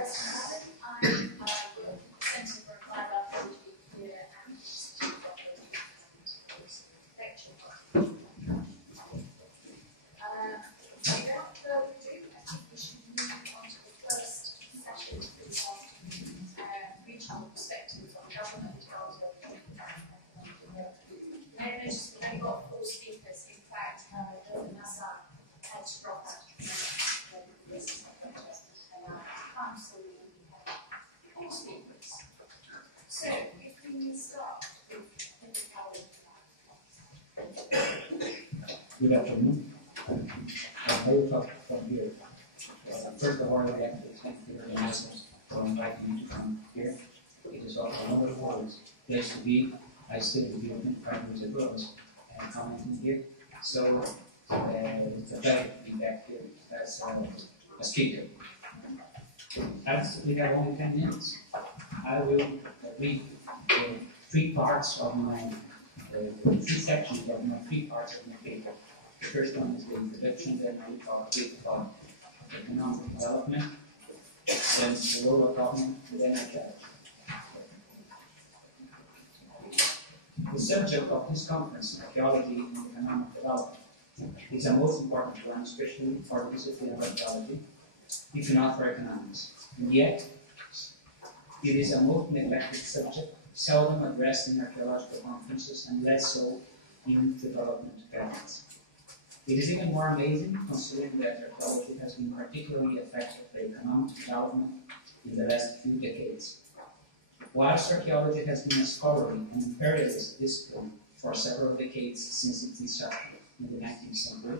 Kirsty Norman. I'm the Centre for Applied Archaeology here at the Institute of Archaeology and Lecture. Without further ado, I think we should move on to the first session for this afternoon, regional perspectives on government, archaeology, and economic development. You may have noticed that we've got 4 speakers. In fact, Luca Zan had to drop out of this so we have 4 speakers. So, if we can start with Pedro-Paulo. Good afternoon. I will talk from here. First of all, I would like to thank the organizers for inviting me to come here. It is also a wonderful place to be. I stayed with you 5 years ago. I was commenting here. So, it's a pleasure to be back here as a speaker. As we have only 10 minutes, I will read 3 parts of my 3 sections of my 3 parts of my paper. The first one is the introduction, then I will talk a bit about economic development, then the role of government, and then archaeology. The subject of this conference, archaeology and economic development, is the most important one, especially for the discipline of archaeology, if not for economics. And yet, it is a most neglected subject, seldom addressed in archaeological conferences and less so in development guidance. It is even more amazing considering that archaeology has been particularly affected by economic development in the last few decades. Whilst archaeology has been a scholarly and imperialist discipline for several decades since its inception in the 19th century,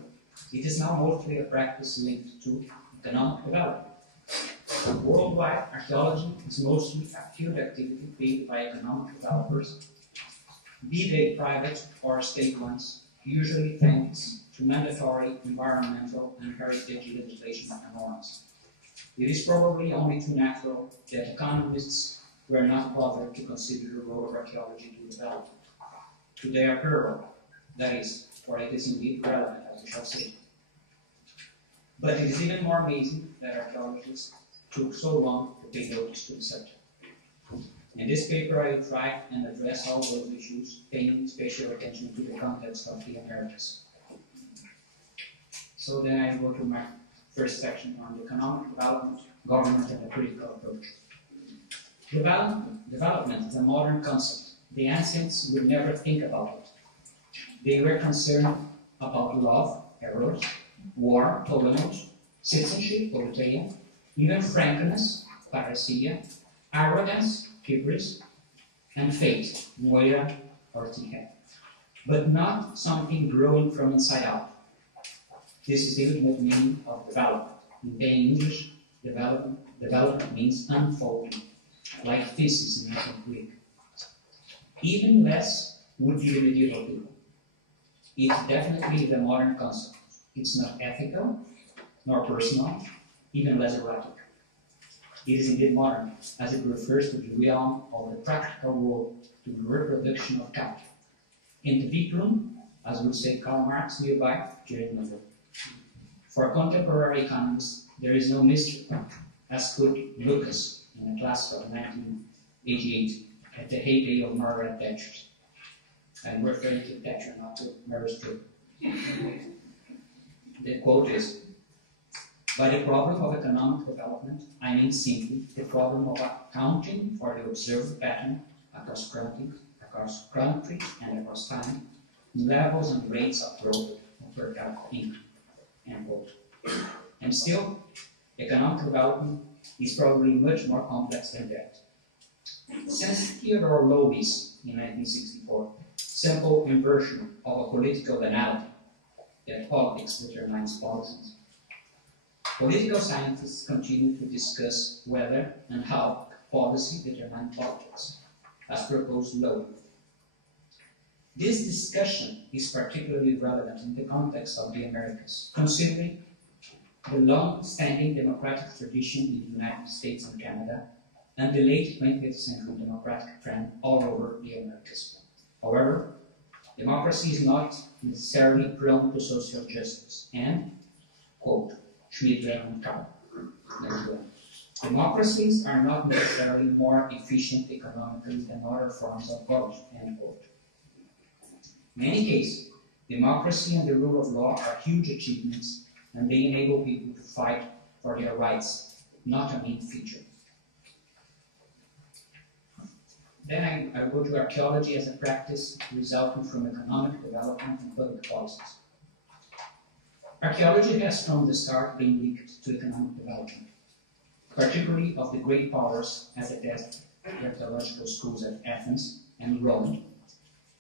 it is now mostly a practice linked to economic development. Worldwide, archaeology is mostly a field activity created by economic developers, be they private or state ones, usually thanks to mandatory environmental and heritage legislation and norms. It is probably only too natural that economists were not bothered to consider the role of archaeology to development. To their peril, that is, for it is indeed relevant, as we shall see. But it is even more amazing that archaeologists took so long to pay notice to the subject. In this paper, I will try and address all those issues, paying special attention to the context of the Americas. So then I go to my first section on economic development, government, and the critical approach. Development is a modern concept. The ancients would never think about it. They were concerned about love, eros, war, polemos, citizenship, politeia, even frankness, parousia, arrogance, hubris, and fate, moira or tihe, but not something growing from inside out. This is the ultimate meaning of development. In plain English, development means unfolding, like thesis in ancient Greek. Even less would be the medieval people. It's definitely the modern concept. It's not ethical, nor personal, even less erotic. It is indeed modern, as it refers to the realm of the practical world, to the reproduction of capital. In the Pyburn, as would say Karl Marx nearby, Germany. For contemporary economists, there is no mystery, as could Lucas in a class of 1988, at the heyday of Margaret Thatcher. I'm referring to Thatcher, not to Meryl Streep. The quote is, "By the problem of economic development, I mean simply the problem of accounting for the observed pattern across countries and across time, in levels and rates of growth of per capita income." End quote. And still, economic development is probably much more complex than that. Since Theodore Loeb's, in 1964, simple inversion of a political analysis, that politics determines policies, political scientists continue to discuss whether and how policy determines politics, as proposed Loeb. This discussion is particularly relevant in the context of the Americas, considering the long-standing democratic tradition in the United States and Canada, and the late 20th century democratic trend all over the Americas. However, democracy is not necessarily prone to social justice, and, quote, Schmidt and Carl, Democracies are not necessarily more efficient economically than other forms of government, end quote. In any case, democracy and the rule of law are huge achievements, and they enable people to fight for their rights, not a main feature. Then I go to archaeology as a practice resulting from economic development and public policies. Archaeology has from the start been linked to economic development, particularly of the great powers as attested by archaeological schools at Athens and Rome,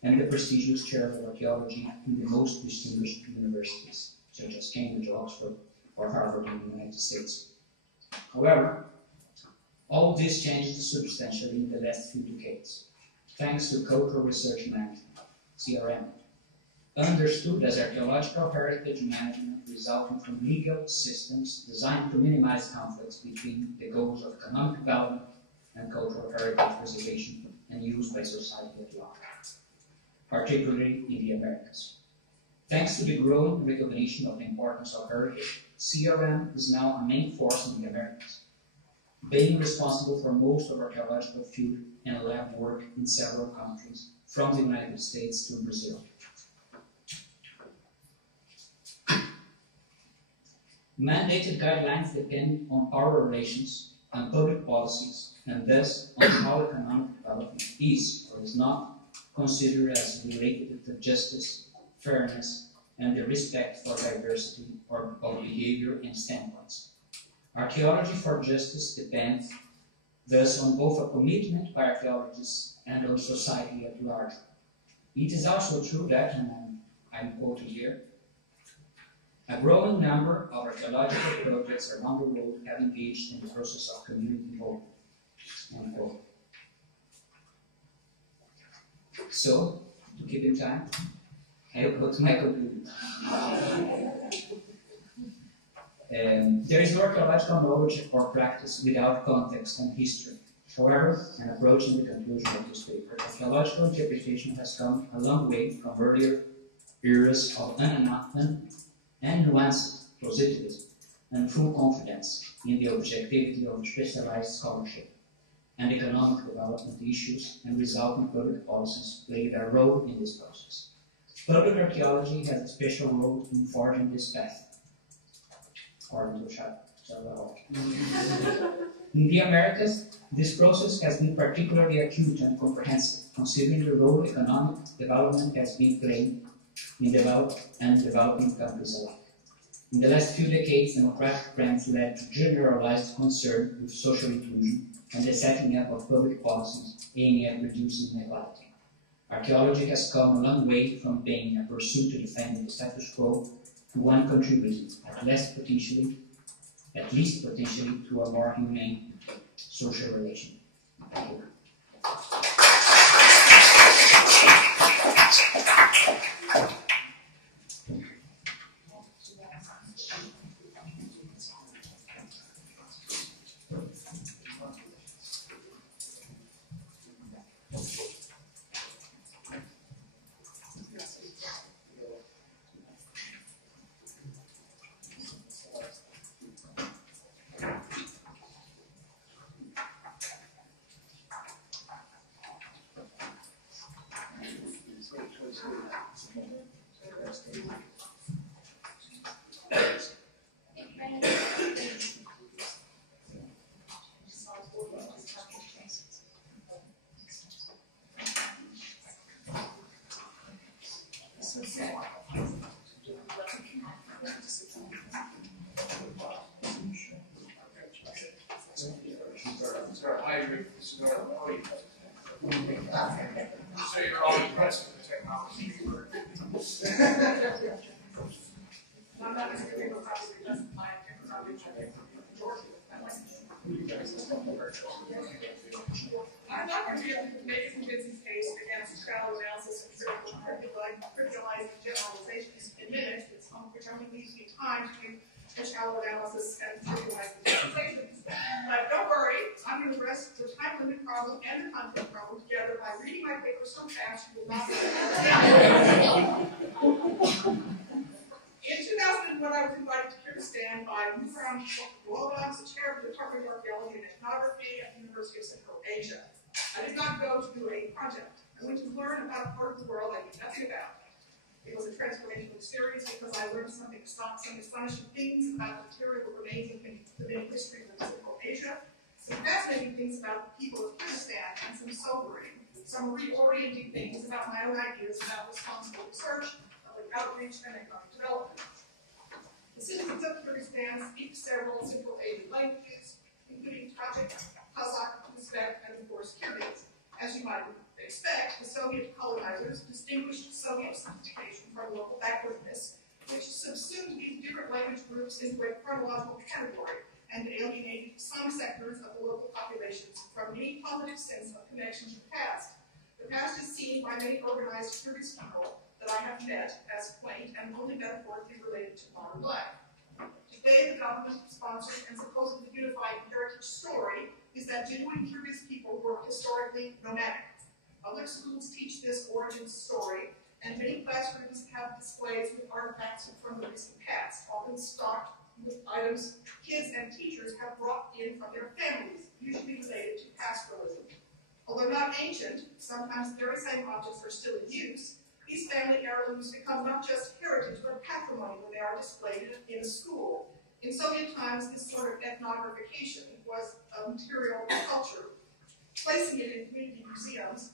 and the prestigious chairs of archaeology in the most distinguished universities, such as Cambridge, Oxford, or Harvard in the United States. However, all this changed substantially in the last few decades, thanks to Cultural Research Management, CRM, understood as archaeological heritage management resulting from legal systems designed to minimize conflicts between the goals of economic development and cultural heritage preservation and use by society at large, particularly in the Americas. Thanks to the growing recognition of the importance of heritage, CRM is now a main force in the Americas, being responsible for most of archaeological field and lab work in several countries, from the United States to Brazil. Mandated guidelines depend on power relations and public policies, and thus on how economic development is or is not considered as related to justice, fairness, and the respect for diversity or of behavior and standpoints. Archaeology for justice depends thus on both a commitment by archaeologists and on society at large. It is also true that, and I'm quoting here, a growing number of archaeological projects around the world have engaged in the process of community involvement. End quote. So, to keep in time, I will go to my conclusion. There is no archaeological knowledge or practice without context and history. However, in approaching the conclusion of this paper, archaeological interpretation has come a long way from earlier eras of and nuanced positivism and full confidence in the objectivity of specialized scholarship, and economic development issues and resulting public policies played a role in this process. Public archaeology has a special role in forging this path, according to Schadla-Hall. In the Americas, this process has been particularly acute and comprehensive, considering the role economic development has been playing in developed and developing countries alike. In the last few decades, democratic trends led to generalized concern with social inclusion and the setting up of public policies aiming at reducing inequality. Archaeology has come a long way from being a pursuit to defend the status quo to one contributing, at least potentially, to a more humane social relation. Thank you. So you're all impressed with the technology. I'm not going to be able to justify it. I'm not going to be able to make a convincing case against crowd analysis and trivializing generalizations in minutes. Which only leaves me time to do a shallow analysis and trivializing generalizations. But don't worry, I'm going to address the time limit problem and the content problem together by reading my paper so fast you will not be able to. In 2001, I was invited to Kyrgyzstan by Luca Zan, the chair of the Department Department of Archaeology and Ethnography at the University of Central Asia. I did not go to do a project. I went to learn about a part of the world I knew nothing about. It was a transformational experience because I learned some astonishing things about the material remains of the many histories of Central Asia, some fascinating things about the people of Kyrgyzstan, and some sobering, some reorienting things about my own ideas about responsible research, public outreach, and economic development. The citizens of Kyrgyzstan speak several Central Asian languages, including Tajik, Kazakh, Uzbek, and of course Kyrgyz. As you might expect, the Soviet colonizers distinguished Soviet sophistication from local backwardness, which subsumed these different language groups into a chronological category and alienated some sectors of the local populations from any positive sense of connection to the past. The past is seen by many organized Kyrgyz people that I have met as quaint and only metaphorically related to modern life. Today, the government-sponsored and supposedly unified heritage story is that genuine Kyrgyz people were historically nomadic. Other schools teach this origin story, and many classrooms have displays with artifacts from the recent past, often stocked with items kids and teachers have brought in from their families, usually related to pastoralism. Although not ancient, sometimes the very same objects are still in use. These family heirlooms become not just heritage, but patrimony when they are displayed in a school. In Soviet times, this sort of ethnographication was a material culture, placing it in community museums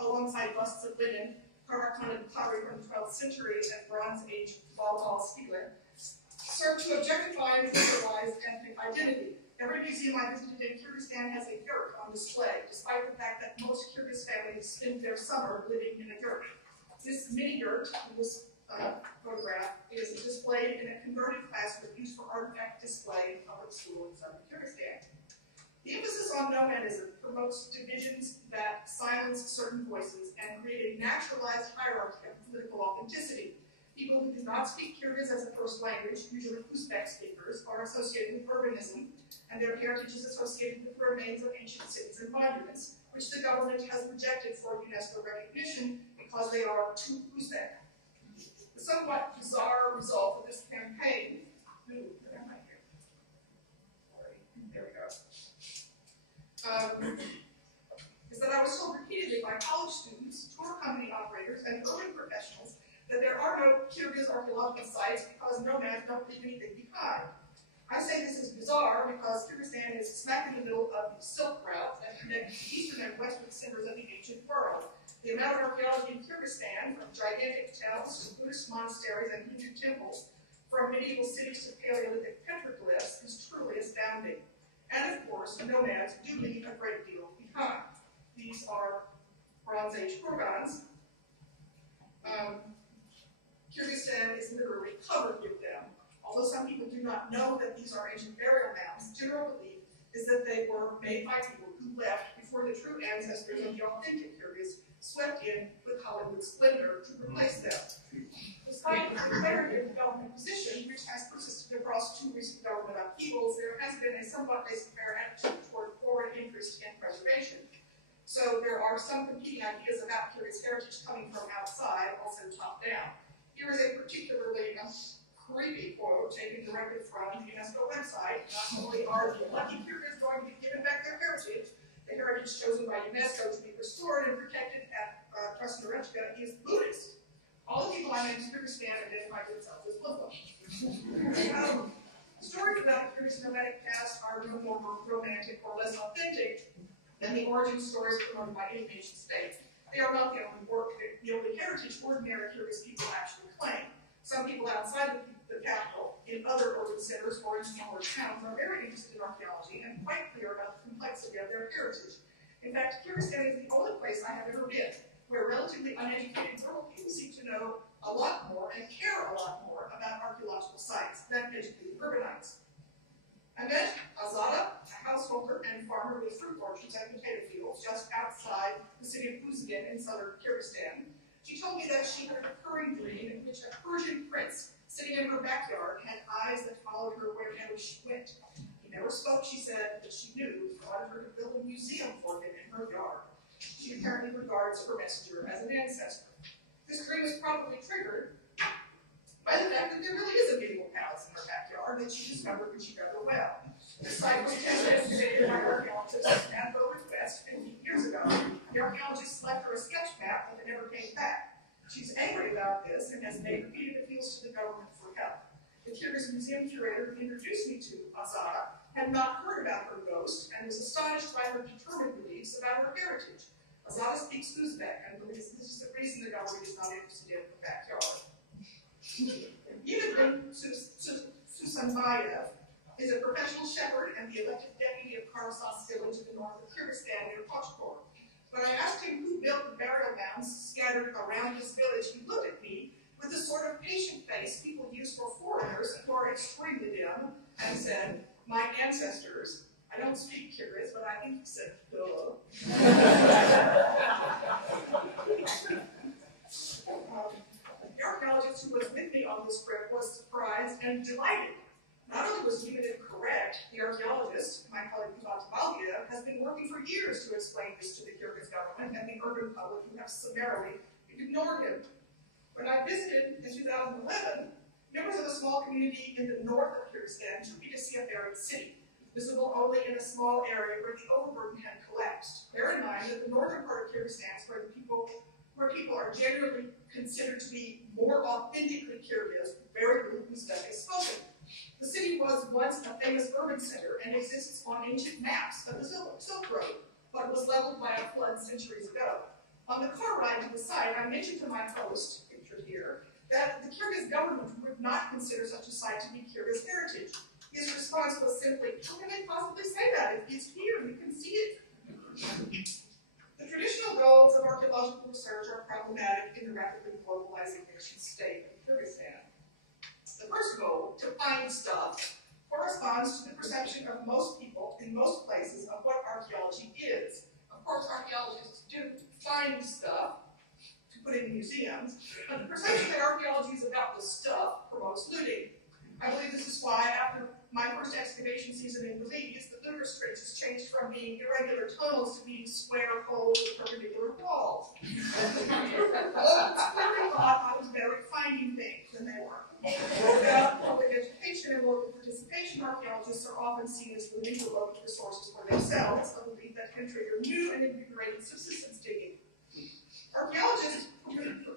alongside busts of women, Karakan and pottery from the 12th century, and Bronze Age Baltal Spiegel, served to objectify and visualize ethnic identity. Every museum I visited in Kyrgyzstan has a yurt on display, despite the fact that most Kyrgyz families spend their summer living in a yurt. This mini yurt, in this photograph, is displayed in a converted classroom used for artifact display in public school in southern Kyrgyzstan. The emphasis on nomadism promotes divisions that silence certain voices and create a naturalized hierarchy of political authenticity. People who do not speak Kyrgyz as a first language, usually Uzbek speakers, are associated with urbanism, and their heritage is associated with the remains of ancient cities and monuments, which the government has rejected for UNESCO recognition because they are too Uzbek. The somewhat bizarre result of this campaign, is that I was told repeatedly by college students, tour company operators, and urban professionals that there are no Kyrgyz archaeological sites because nomads don't leave anything behind. I say this is bizarre because Kyrgyzstan is smack in the middle of the Silk Route that connects the eastern and western centers of the ancient world. The amount of archaeology in Kyrgyzstan, from gigantic towns to Buddhist monasteries and Hindu temples, from medieval cities to Paleolithic petroglyphs, is truly astounding. And of course, nomads do leave a great deal behind. These are Bronze Age kurgans. Kyrgyzstan is literally covered with them. Although some people do not know that these are ancient burial mounds, general belief is that they were made by people who left before the true ancestors of the authentic Kyrgyz swept in with Hollywood splendor to replace them. Despite the declarative government position, which has persisted across two recent government upheavals, there has been a somewhat laissez-faire attitude toward foreign interest in preservation. So there are some competing ideas about Kyrgyz heritage coming from outside, also top down. Here is a particularly creepy quote taken directly from the UNESCO website. Not only are the lucky Kyrgyz going to be given back their heritage, the heritage chosen by UNESCO to be restored and protected at Krasnoyarska is Buddhist. All the people I met in Kyrgyzstan identify themselves as Muslim. Stories about the Kyrgyz nomadic past are no more romantic or less authentic than the origin stories promoted by any nation state. They are not the only heritage ordinary Kyrgyz people actually claim. Some people outside the capital, in other urban centers or in smaller towns, are very interested in archaeology and quite clear about the complexity of their heritage. In fact, Kyrgyzstan is the only place I have ever been where relatively uneducated rural people seem to know a lot more and care a lot more about archaeological sites than educated urbanites. I met Azada, a householder and farmer with fruit orchards and potato fields just outside the city of Kuzgin in southern Kyrgyzstan. She told me that she had a recurring dream in which a Persian prince sitting in her backyard had eyes that followed her wherever she went. He never spoke, she said, but she knew he wanted her to build a museum for him in her yard. She apparently regards her messenger as an ancestor. This dream was probably triggered by the fact that there really is a medieval palace in her backyard that she discovered when she dug a well. The site was excavated by archaeologists at the request 50 years ago. The archaeologists left her a sketch map, but they never came back. She's angry about this and has made repeated appeals to the government for help. The Kyrgyz museum curator who introduced me to Azada had not heard about her ghost and was astonished by her determined beliefs about her heritage. Azada speaks Uzbek and believes this is the reason the government is not interested in the backyard. Even Susanbayev is a professional shepherd and the elected deputy of Karasas village in the north of Kyrgyzstan near Kochkor. When I asked him who built the burial mounds scattered around his village, he looked at me with the sort of patient face people use for foreigners who are extremely dim and said, "My ancestors." I don't speak Kyrgyz, but I think he said, duh. The archaeologist who was with me on this trip was surprised and delighted. Not only was Limited correct, the archaeologist, my colleague Pedro-Paulo, has been working for years to explain this to the Kyrgyz government and the urban public who have summarily ignored him. When I visited in 2011, members of a small community in the north of Kyrgyzstan took me to see a buried city, visible only in a small area where the overburden had collapsed. Bear in mind that the northern part of Kyrgyzstan is where people are generally considered to be more authentically Kyrgyz, very little Uzbek is spoken. The city was once a famous urban center and exists on ancient maps of the Silk Road, but was leveled by a flood centuries ago. On the car ride to the site, I mentioned to my host, pictured here, that the Kyrgyz government would not consider such a site to be Kyrgyz heritage. His response was simply, "How can they possibly say that? If it's here, you can see it." The traditional goals of archaeological research are problematic in the rapidly globalizing nation state of Kyrgyzstan. The first goal, to find stuff, corresponds to the perception of most people in most places of what archaeology is. Of course, archaeologists do find stuff to put in museums, but the perception that archaeology is about the stuff promotes looting. I believe this is why, after my first excavation season in Belize, the looter trenches changed from being irregular tunnels to being square holes with perpendicular walls. I thought I was better at finding things than they were. Without public education and local participation, archaeologists are often seen as the legal local resources for themselves, a belief that can trigger new and invigorating subsistence digging. Archaeologists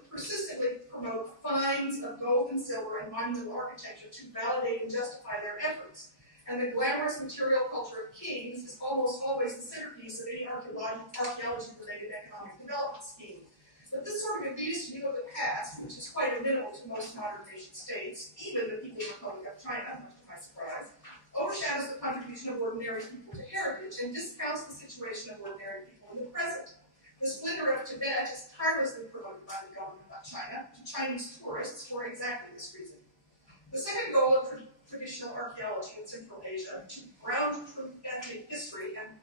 persistently promote finds of gold and silver and monumental architecture to validate and justify their efforts. And the glamorous material culture of kings is almost always the centerpiece of any archaeology-related economic development scheme. But this sort of abuse view of the past, which is quite amenable to most modern nation states, even the People's Republic of China, much to my surprise, overshadows the contribution of ordinary people to heritage and discounts the situation of ordinary people in the present. The splendor of Tibet is tirelessly promoted by the government of China to Chinese tourists for exactly this reason. The second goal of traditional archaeology in Central Asia, to ground truth ethnic history and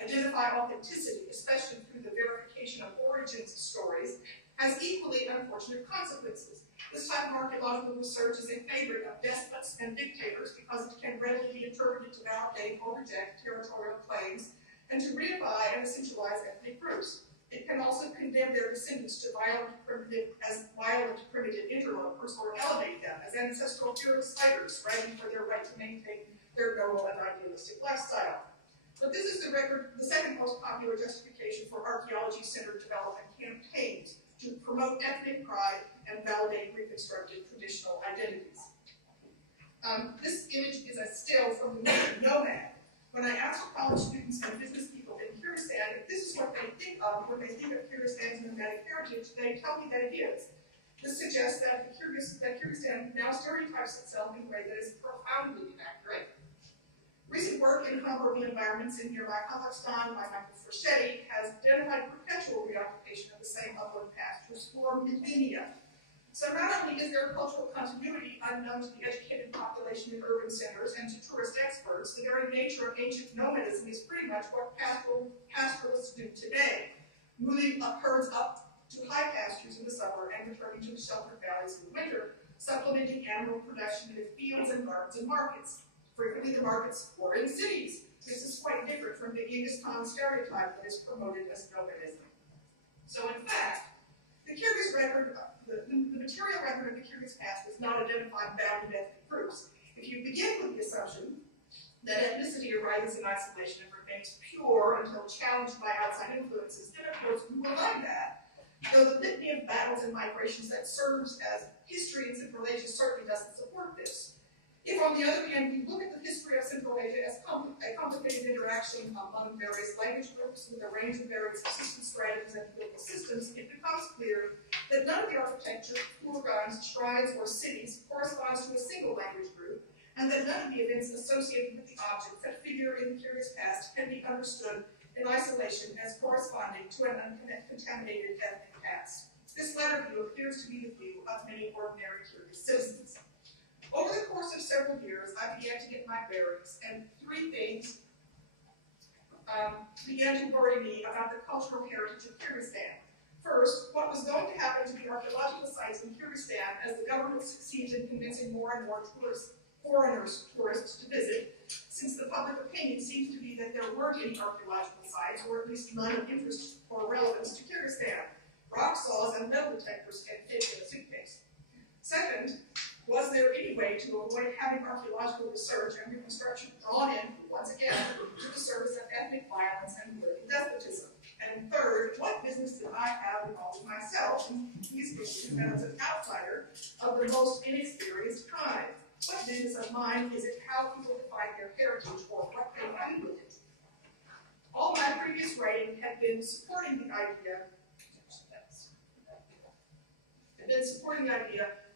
identify authenticity, especially through the verification of origins stories, has equally unfortunate consequences. This type of archaeological research is in favor of despots and dictators because it can readily be interpreted to validate or reject territorial claims and to reify and essentialize ethnic groups. It can also condemn their descendants to violent, primitive interlopers or elevate them as ancestral fearless fighters, fighting for their right to maintain their noble and idealistic lifestyle. But this is the second most popular justification for archaeology-centered development campaigns to promote ethnic pride and validate reconstructed traditional identities. This image is a still from the movie Nomad. When I asked college students and business people in Kyrgyzstan if this is what they think of when they think of Kyrgyzstan's nomadic heritage, they tell me that it is. This suggests that Kyrgyzstan now stereotypes itself in a way that is profoundly inaccurate. Recent work in comparable environments in nearby Kazakhstan by Michael Frschetti has identified perpetual reoccupation of the same upland pastures for millennia. So not only is there cultural continuity unknown to the educated population in urban centers and to tourist experts, the very nature of ancient nomadism is pretty much what pastoralists do today, moving herds up to high pastures in the summer and returning to the sheltered valleys in the winter, supplementing animal production in fields and gardens and markets. Frequently the markets were in cities. This is quite different from the Genghis Khan stereotype that is promoted as nomadism. So in fact, the Kyrgyz record, the material record of the Kyrgyz past does not identify bounded ethnic groups. If you begin with the assumption that ethnicity arises in isolation and remains pure until challenged by outside influences, then of course we will mind that. Though the litany of battles and migrations that serves as history in Central Asia certainly doesn't support this. If, on the other hand, we look at the history of Central Asia as a complicated interaction among various language groups with a range of various subsistence strategies and political systems, it becomes clear that none of the architecture, kurgans, shrines, or cities corresponds to a single language group, and that none of the events associated with the objects that figure in the curious past can be understood in isolation as corresponding to an uncontaminated ethnic past. This latter view appears to be the view of many ordinary curious citizens. Over the course of several years, I began to get my bearings, and three things began to worry me about the cultural heritage of Kyrgyzstan. First, what was going to happen to the archaeological sites in Kyrgyzstan as the government succeeds in convincing more and more tourists to visit, since the public opinion seems to be that there weren't any archaeological sites, or at least none of interest or relevance to Kyrgyzstan. Rock saws and metal detectors can fit in a suitcase. Second, was there any way to avoid having archaeological research and reconstruction drawn in, once again, to the service of ethnic violence and political despotism? And third, what business did I have involving myself in these issues as an outsider of the most inexperienced kind? What business of mine is it how people define their heritage or what they do with it? All my previous writing had been supporting the idea that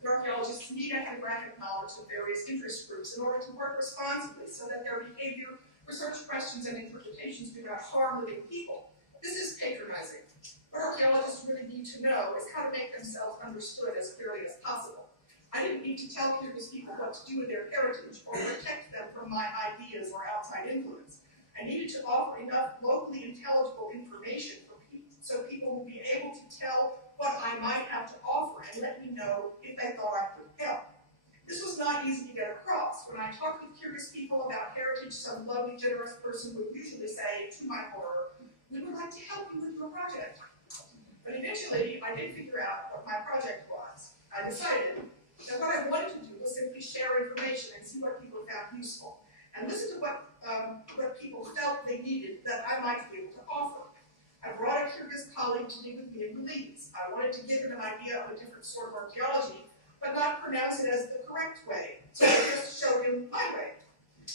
archaeologists need ethnographic knowledge of various interest groups in order to work responsibly so that their behavior, research questions, and interpretations do not harm living people. This is patronizing. What archaeologists really need to know is how to make themselves understood as clearly as possible. I didn't need to tell curious people what to do with their heritage or protect them from my ideas or outside influence. I needed to offer enough locally intelligible information for people so people would be able to tell what I might have to offer and let me know if they thought I could help. This was not easy to get across. When I talked with curious people about heritage, some lovely, generous person would usually say, to my horror, "We would like to help you with your project." But eventually, I did figure out what my project was. I decided that what I wanted to do was simply share information and see what people found useful, and listen to what people felt they needed that I might be able to offer. I brought a Kyrgyz colleague to live with me in Belize. I wanted to give him an idea of a different sort of archaeology, but not pronounce it as the correct way, so I just showed him my way.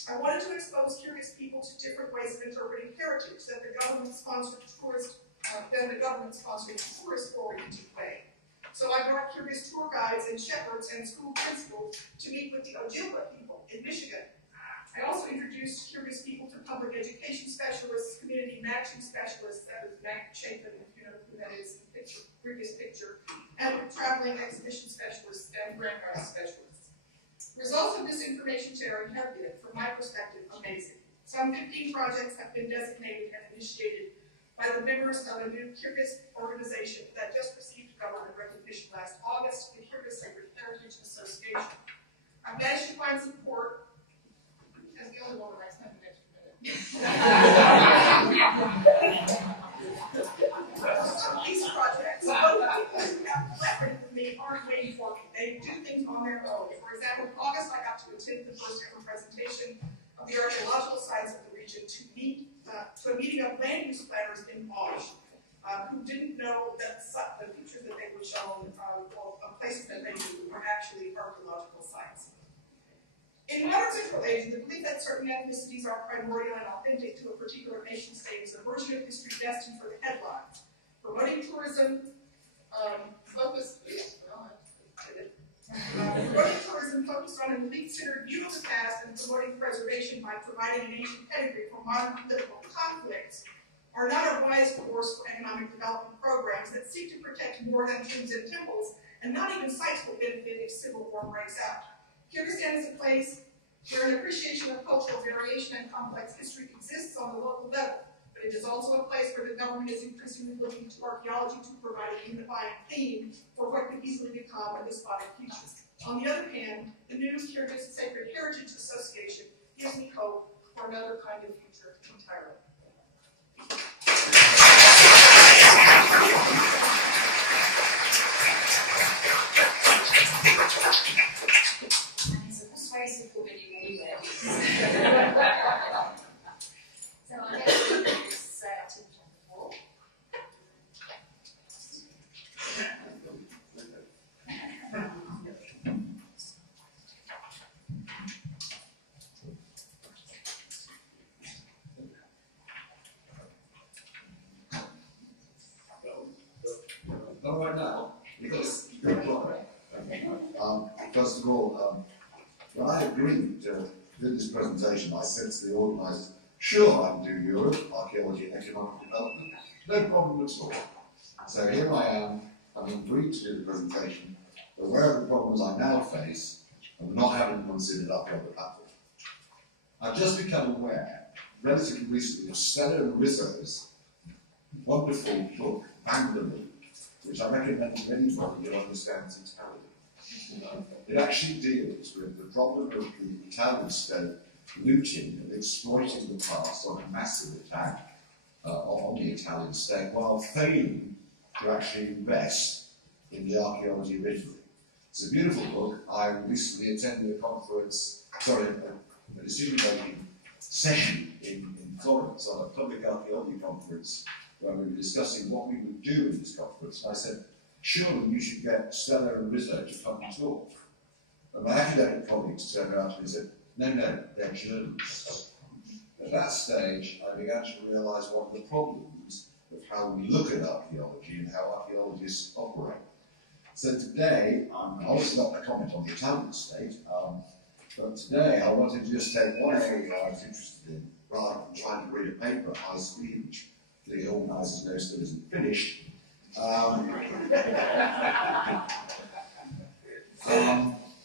I wanted to expose curious people to different ways of interpreting heritage than the government-sponsored tourist-oriented way. So I brought curious tour guides and shepherds and school principals to meet with the Ojibwa people in Michigan. I also introduced curious people to public education specialists, community matching specialists, that is Mac Chapin, if you know who that is in the previous picture, and traveling exhibition specialists and grant writing specialists. Results of this information sharing have been, from my perspective, amazing. Some 15 projects have been designated and initiated by the members of a new Kyrgyz organization that just received government recognition last August, the Kyrgyz Sacred Heritage Association. I managed to find support as the only one that I spent an extra minute. These projects, but the people who have collaborated with me aren't waiting for me. They do things on their own. For example, in August, I got to attend the first ever presentation of the archaeological sites of the region to a meeting of land use planners in Osh, who didn't know that the features that they were shown of places that they knew were actually archaeological sites. In modern Central Asia, the belief that certain ethnicities are primordial and authentic to a particular nation state is a version of history destined for the headlines. Promoting tourism focused on an elite-centered view of the past and promoting preservation by providing an ancient pedigree for modern political conflicts are not a wise course for economic development programs that seek to protect more than tombs and temples, and not even sites will benefit if civil war breaks out. Kyrgyzstan is a place where an appreciation of cultural variation and complex history exists on the local level, but it is also a place where the government is increasingly looking to archaeology to provide a unifying theme for what could easily become a despotic future. On the other hand, the new Kyrgyz Sacred Heritage Association gives me hope for another kind of future entirely. Persuasive woman you agreed to do this presentation, I said to the organisers, sure, I can do Europe, archaeology and economic development, no problem at all. So here I am, having agreed to do the presentation, aware of the problems I now face, and not having considered up on the platform. I've just become aware, relatively recently, of Stella and Rizzo's wonderful book, Bangalore, which I recommend to anybody who understands Italian. It actually deals with the problem of the Italian state looting and exploiting the past on a massive attack on the Italian state, while failing to actually invest in the archaeology of Italy. It's a beautiful book. I recently attended a conference, a decision-making session in Florence on a public archaeology conference where we were discussing what we would do in this conference. And I said, surely you should get Stella and Rizzo to come and talk. And my academic colleagues turned around to me and said, no, they're journalists. At that stage, I began to realise one of the problems of how we look at archaeology and how archaeologists operate. So today, I'm obviously not going to comment on the Italian state, but today I wanted to just take one area I was interested in, rather than trying to read a paper at high speed, which the organisers know still isn't finished.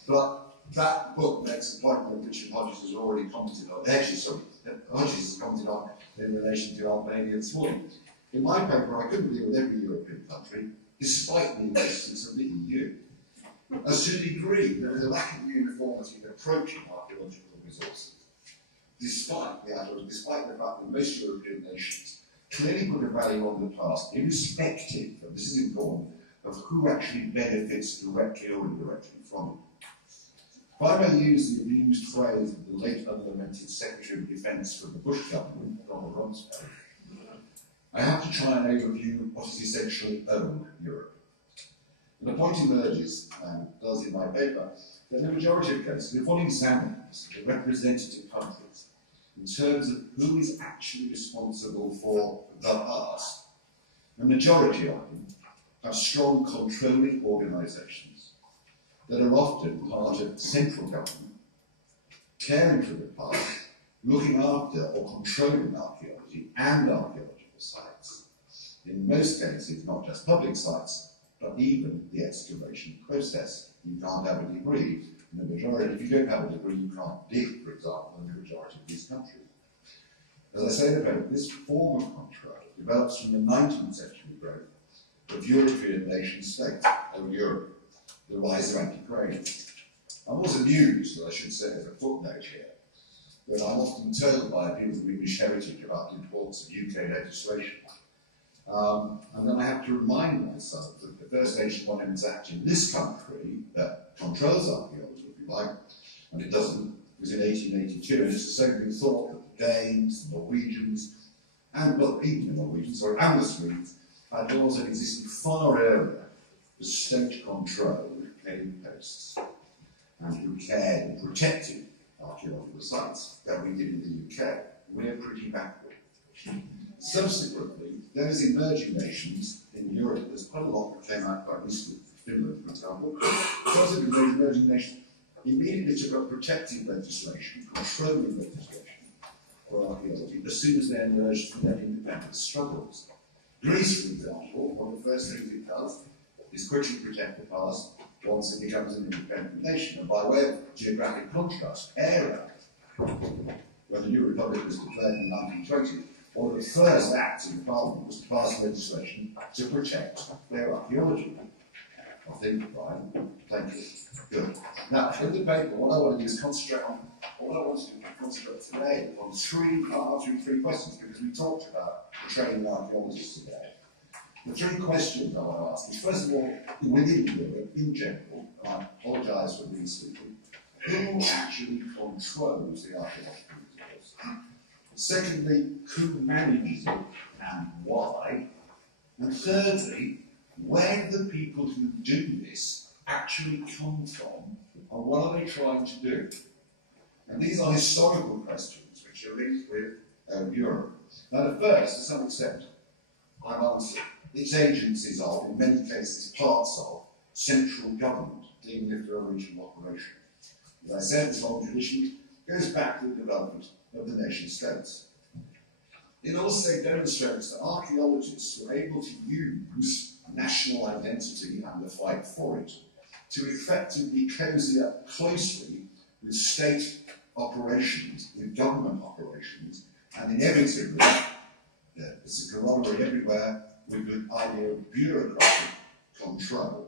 But that book makes a point that Richard Hodges has already commented on. Hodges has commented on in relation to Albanian swine. In my paper, I couldn't deal with every European country, despite the existence of the EU. As to the degree, there is a lack of uniformity in approaching archaeological resources, despite the fact that most European nations clearly put a value on the past, irrespective, and this is important, of who actually benefits directly or indirectly from it. If I may use the abused phrase of the late unlamented Secretary of Defence for the Bush government, Donald Rumsfeld, I have to try and overview what is essentially old Europe. And the point emerges, and does in my paper, that in the majority of cases, if one examines the representative countries in terms of who is actually responsible for the past, the majority of them have strong controlling organisations that are often part of central government, caring for the past, looking after or controlling archaeology and archaeological sites. In most cases, not just public sites, but even the excavation process. You can't have a degree in the majority. If you don't have a degree, you can't dig, for example, in the majority of these countries. As I say in the paper, this form of control develops from the 19th century growth of European nation states over Europe, the rise of antiquarians. I'm also amused, I should say as a footnote here, that I'm often told by people of English heritage about the importance of UK legislation. And then I have to remind myself that the First Nation Monuments Act in this country that controls archaeology, if you like, and it doesn't, was in 1882, and it's the same thing thought that the Danes, the Norwegians, and well, even the Norwegians, and the Swedes, had laws that existed far earlier for state-controlled cave posts, and who cared and protected archaeological sites that we did in the UK. We're pretty backward. Subsequently, those emerging nations in Europe, there's quite a lot that came out quite recently, Finland, for example, subsequently those emerging nations immediately took up protective legislation, controlling legislation for archaeology, as soon as they emerged from their independence struggles. Greece, for example, one of the first things it does is quickly protect the past once it becomes an independent nation. And by way of geographic contrast, Era, when the new republic was declared in the 1920s, one of the first acts in the Parliament was to pass legislation to protect their archaeology. I think, Brian, thank you. Good. Now, in the paper, what I want to do is concentrate on, concentrate today on answering three questions, because we talked about the training of archaeologists today. The three questions I want to ask is, first of all, within Europe, in general, and I apologise for being stupid, who actually controls the archaeological resource? Secondly, who manages it and why? And thirdly, where do the people who do this actually come from, and what are they trying to do? And these are historical questions which are linked with Europe. Now, the first, to some extent, I've answered. Its agencies are, in many cases, parts of central government, even if they're a regional operation. As I said, this long tradition goes back to the development of the nation states. It also demonstrates that archaeologists were able to use national identity and the fight for it to effectively cozy up closely with state operations, with government operations, and inevitably, there's a corollary everywhere, with the idea of bureaucratic control.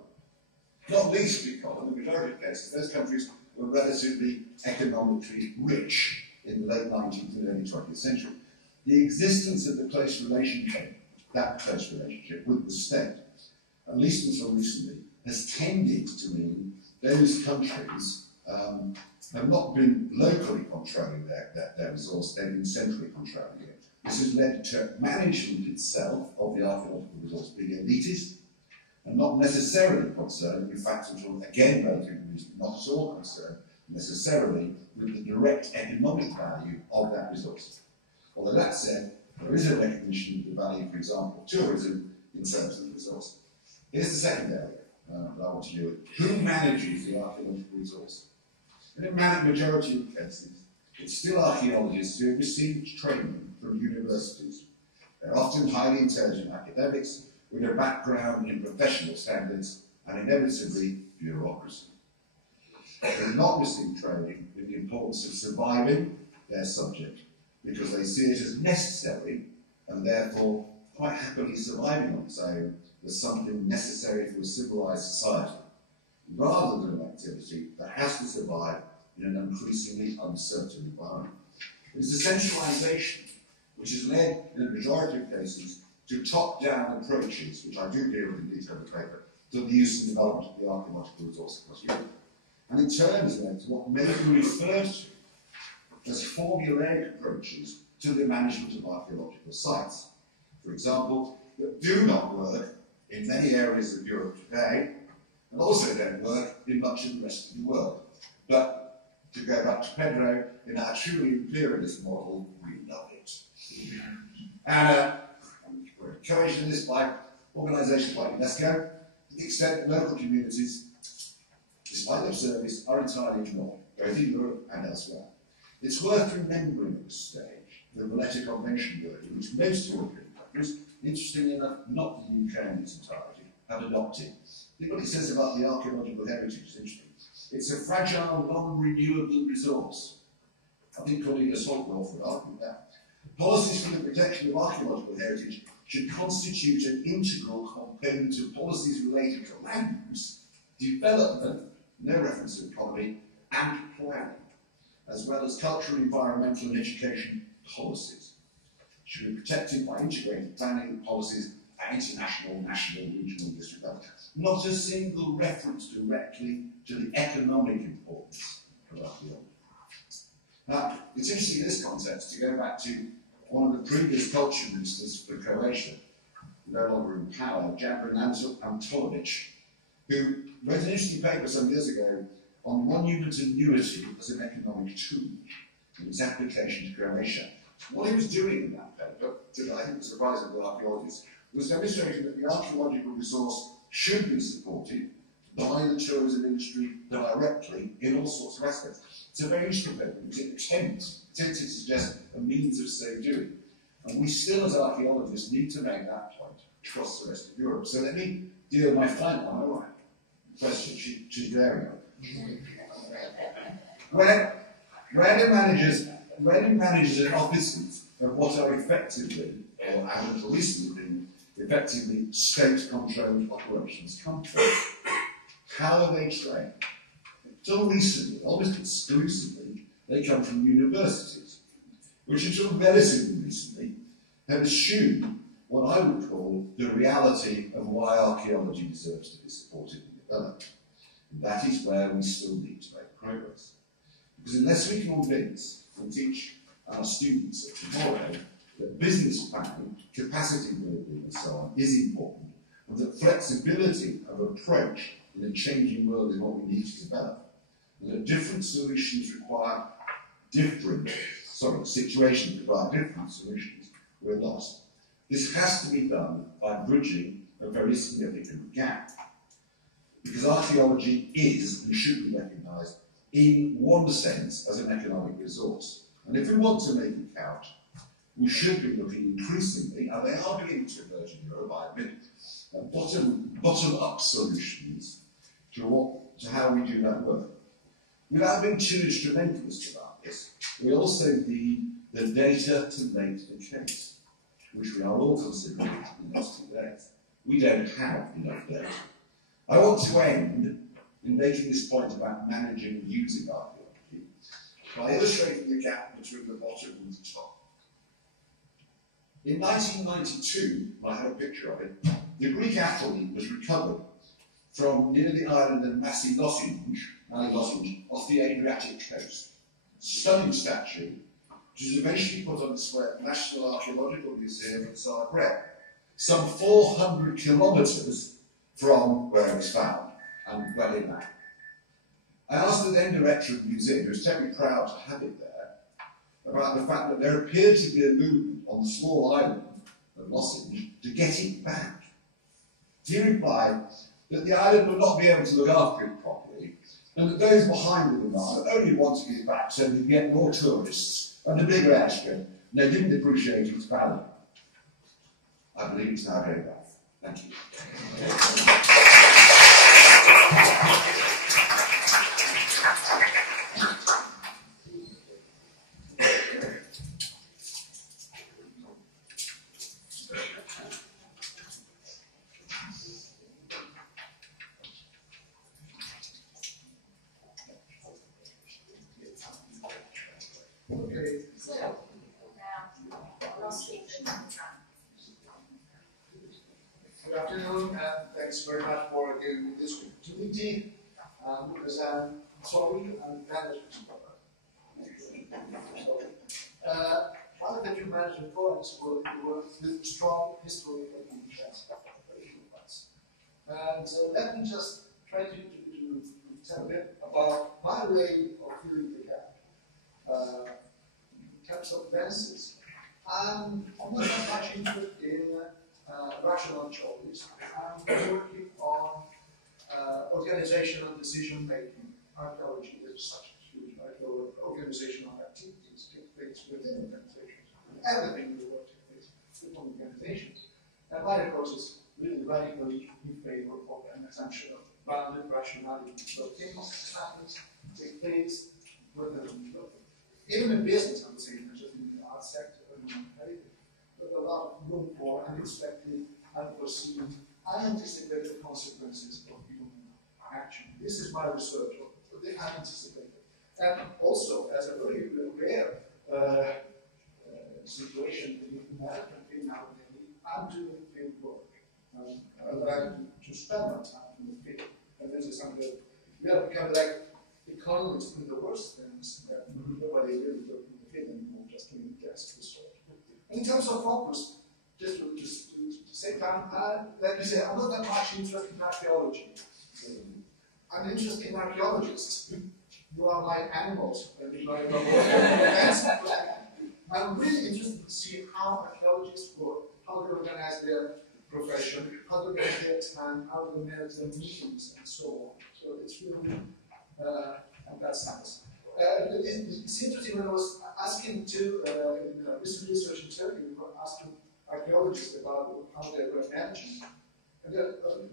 Not least because, in the majority of cases, those countries were relatively economically rich in the late 19th and early 20th century. The existence of the close relationship, that close relationship with the state, at least until recently, has tended to mean those countries have not been locally controlling their resource, they've been centrally controlling it. This has led to management itself of the archaeological resource being elitist and not necessarily concerned, in fact, until again relatively recently, not at all concerned necessarily with the direct economic value of that resource. Although that said, there is a recognition of the value, for example, of tourism in terms of the resource. Here's the second area that I want to do with. Who manages the archaeological resource? In a majority of cases, it's still archaeologists who have received training from universities. They're often highly intelligent academics with a background in professional standards and inevitably bureaucracy. They've not received training in the importance of surviving their subject because they see it as necessary and therefore quite happily surviving on its own as something necessary for a civilized society, rather than an activity that has to survive in an increasingly uncertain environment. It's a centralisation which has led, in the majority of cases, to top-down approaches, which I do deal with in detail in the paper, to the use and development of the archaeological resource across Europe. And in turn has led to what may be referred to as formulaic approaches to the management of archaeological sites. For example, that do not work in many areas of Europe today, and also don't work in much of the rest of the world. But to go back to Pedro, in our truly imperialist model, we love it. And we're encouraged in this by organisations like UNESCO, to the extent that local communities, despite their service, are entirely ignored, both in Europe and elsewhere. It's worth remembering at this stage the Valletta Convention version, which most European countries, interestingly enough, not the UK in its entirety, have adopted. Think what it says about the archaeological heritage is interesting. It's a fragile, non-renewable resource. I think Cornelius Holtwell would argue that. Policies for the protection of archaeological heritage should constitute an integral component of policies related to land use, development, no reference to economy, and planning, as well as cultural, environmental, and education policies. Should be protected by integrated planning policies at international, national, regional, and district level. Not a single reference directly to the economic importance of archaeology. Now, it's interesting in this context to go back to one of the previous culture ministers for Croatia, no longer in power, Jabran Antolovic, who wrote an interesting paper some years ago on monument annuity as an economic tool in its application to Croatia. What he was doing in that paper, that I think was surprising to archaeologists, was demonstrating that the archaeological resource should be supported by the tourism industry directly in all sorts of aspects. It's a very interesting paper because it attempts to suggest a means of so doing. And we still, as archaeologists, need to make that point across the rest of Europe. So let me deal with my final one. All right. Question, she's glaring at me. Where do managers and officers of what are effectively, or have until recently been effectively state-controlled operations come from? How are they trained? Until recently, almost exclusively, they come from universities, which until relatively recently have assumed what I would call the reality of why archaeology deserves to be supported and developed. And that is where we still need to make progress. Because unless we convince and teach our students of tomorrow that business planning, capacity building and so on is important, and that flexibility of approach in a changing world is what we need to develop, and that different solutions require situations require different solutions, we're lost. This has to be done by bridging a very significant gap. Because archaeology is and should be recognised in one sense as an economic resource. And if we want to make it count, we should be looking increasingly, and they are beginning to emerge in Europe, I admit, at bottom-up solutions to how we do that work. Without being too instrumentalist about this, we also need the data to make the case, which we are all considering in those 2 days. We don't have enough data. I want to end in making this point about managing and using archaeology by illustrating the gap between the bottom and the top. In 1992, I have a picture of it, the Greek athlete was recovered from near the island of Massi-Lozenge, off the Adriatic coast. Stunning statue, which was eventually put on display at the National Archaeological Museum in Zagreb, some 400 kilometres from where it was found, and well inland. I asked the then director of the museum, who was terribly proud to have it there, about the fact that there appeared to be a movement on the small island of Lozenge to get it back. He replied that the island would not be able to look after it properly, and that those behind it in the island only wanted to get it back so they could get more tourists and a bigger airstrip, and they didn't appreciate its value. I believe it's now going back. Thank you. Good afternoon, and thanks very much for giving me this opportunity. Luca Zan, and management. One of the two management points will work with strong history of interest. And let me just try to tell a bit about my way of filling the gap. In terms of lenses, I'm not that much interested in rational choice. I'm working on organizational decision making. Archaeology is such a huge organizational activities take place within organizations. Everything in the world takes place within organizations. And my approach is really radically in favor of an assumption of bounded rationality. So things happen, take place within the world. Even in business, I would say, not just in the art sector, there's a lot of room for unexpected, unforeseen, unanticipated consequences of human action. This is my research of the unanticipated. And also, as a very rare situation in the American field nowadays, I'm doing field work. I like to spend my time in the field. And this is something that we have become like economists in the worst sense, that nobody really works in the field anymore, just doing desk research. In terms of focus, just to say that, like you say, I'm not that much interested in archaeology. I'm interested in archaeologists. You are my animals. I'm really interested to see how archaeologists work, how they organize their profession, how they manage their time, how they manage their meetings, and so on. So it's really on that sense. It's interesting when I was asking to in recent research in Turkey, we were asking archaeologists about how they were managing. And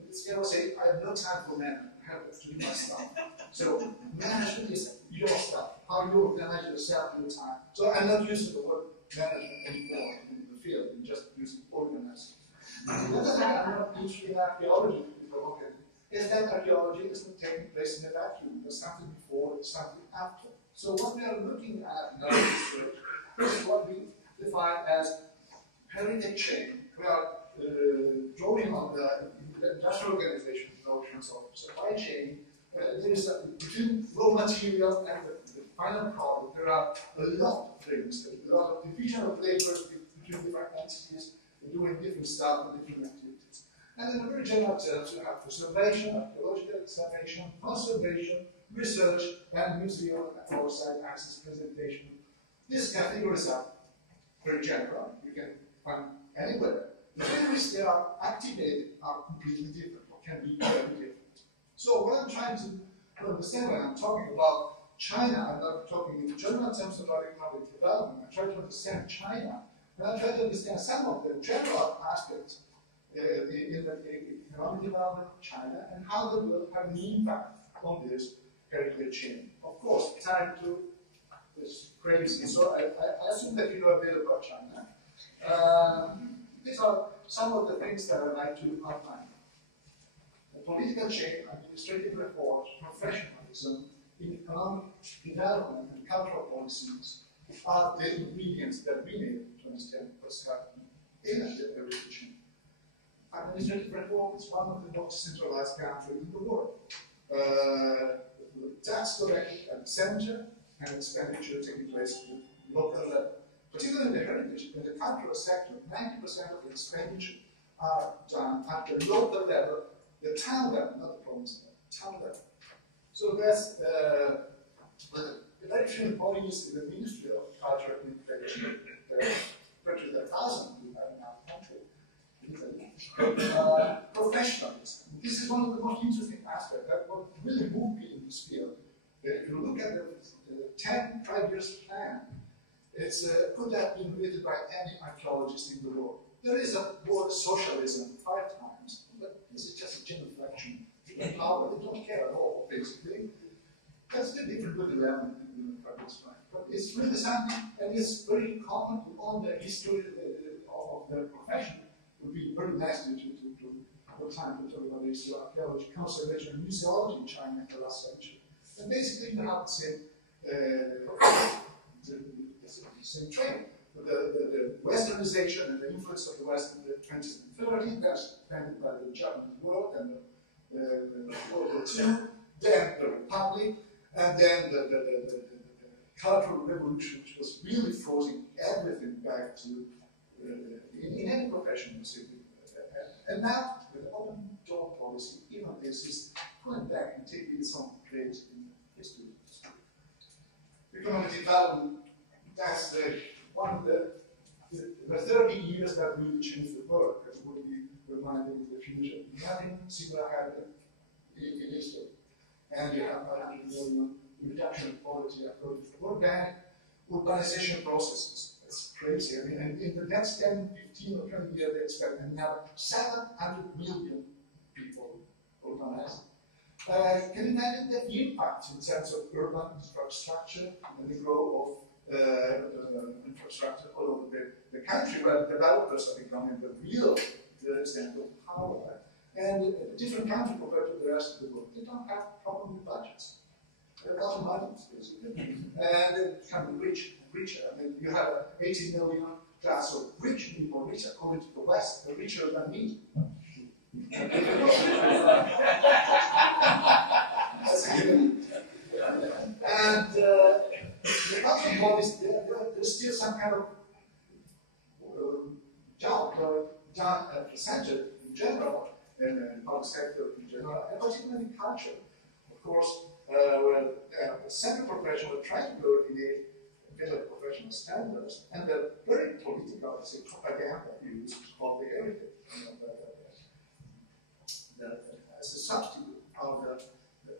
this guy was saying, I have no time for management, I have to do my stuff. So management is your stuff, how you organize yourself in your time. So I'm not using the word management anymore in the field, I'm just using organizing. The other thing I'm not interested in archaeology, is that archaeology isn't taking place in a vacuum. There's something before, there's something after. So what we are looking at in our research is what we define as heritage chain. We are drawing on the industrial organization notions of supply chain. There is between raw material and the final product, there are a lot of things, a lot of division of labor between different entities, doing different stuff and different activities. And in a very general terms, you have preservation, archaeological excavation, conservation, research, and museum and outside access presentation. These categories are very general. You can find anywhere. The theories that are activated are completely different, or can be very different. So what I'm trying to understand when I'm talking about China, I'm not talking in general terms about economic development, I try to understand China, and I try to understand some of the general aspects in the economic development of China and how they will have an impact on this heritage chain. Of course, time to is crazy, so I assume that you know a bit about China. These are some of the things that I'd like to outline. The political change, administrative reforms, professionalism, in economic development and cultural policies are the ingredients that we need to understand what's happening in the heritage chain. Administrative reform is one of the most centralized countries in the world. Tax collection at the center and expenditure taking place at the local level. Particularly in the heritage, in the cultural sector, 90% of the expenditure are done at the local level, the town level, not the province level, town level. So that's the very few employees in the Ministry of Culture and Education, virtually 1,000 we have in our country, in Italy. Professionalism. This is one of the most interesting aspects that what really moved me in this field. If you look at the 10 5-year plan, it's could have been written by any archaeologist in the world. There is a word socialism 5 times, but this is just a genuflection. People power, they don't care at all, basically. That's the different good element in the this plan. But it's really something that is very common on the history of the profession. It would be very nice to have time to talk about the history of archaeology, conservation, and museology in China in the last century. And basically, you have the same trend. The westernization and the influence of the West in the 20th and 30th, that's depended by the Japanese world and the World War II, then the Republic, and then the Cultural Revolution, which was really forcing everything back to, in any profession, and now, with the open door policy, even this is going back and taking its own place in history. Economic development, that's one of the 30 years that really changed the world, as will be reminded in the future. Nothing similar happened in history. And you have 100 million reduction in poverty according to the World Bank, urbanization processes. It's crazy. I mean, and in the next 10, 15, or 20 years, they expect another 700 million people urbanized. Can you imagine the impact in terms of urban infrastructure and the growth of infrastructure all over the country, where developers are becoming the real extent of power? And a different country compared to the rest of the world, they don't have problem with budgets. They're not money, basically. And they become rich and richer. I mean, you have 80 million class of rich people, rich according to the West, they're richer than me. And the cultural bodies, there's still some kind of job done at the center in general, and the public sector in general, and particularly in culture. Of course, where the center professional are trying to coordinate with professional standards, and the very political, say, propaganda used of the heritage, as a substitute of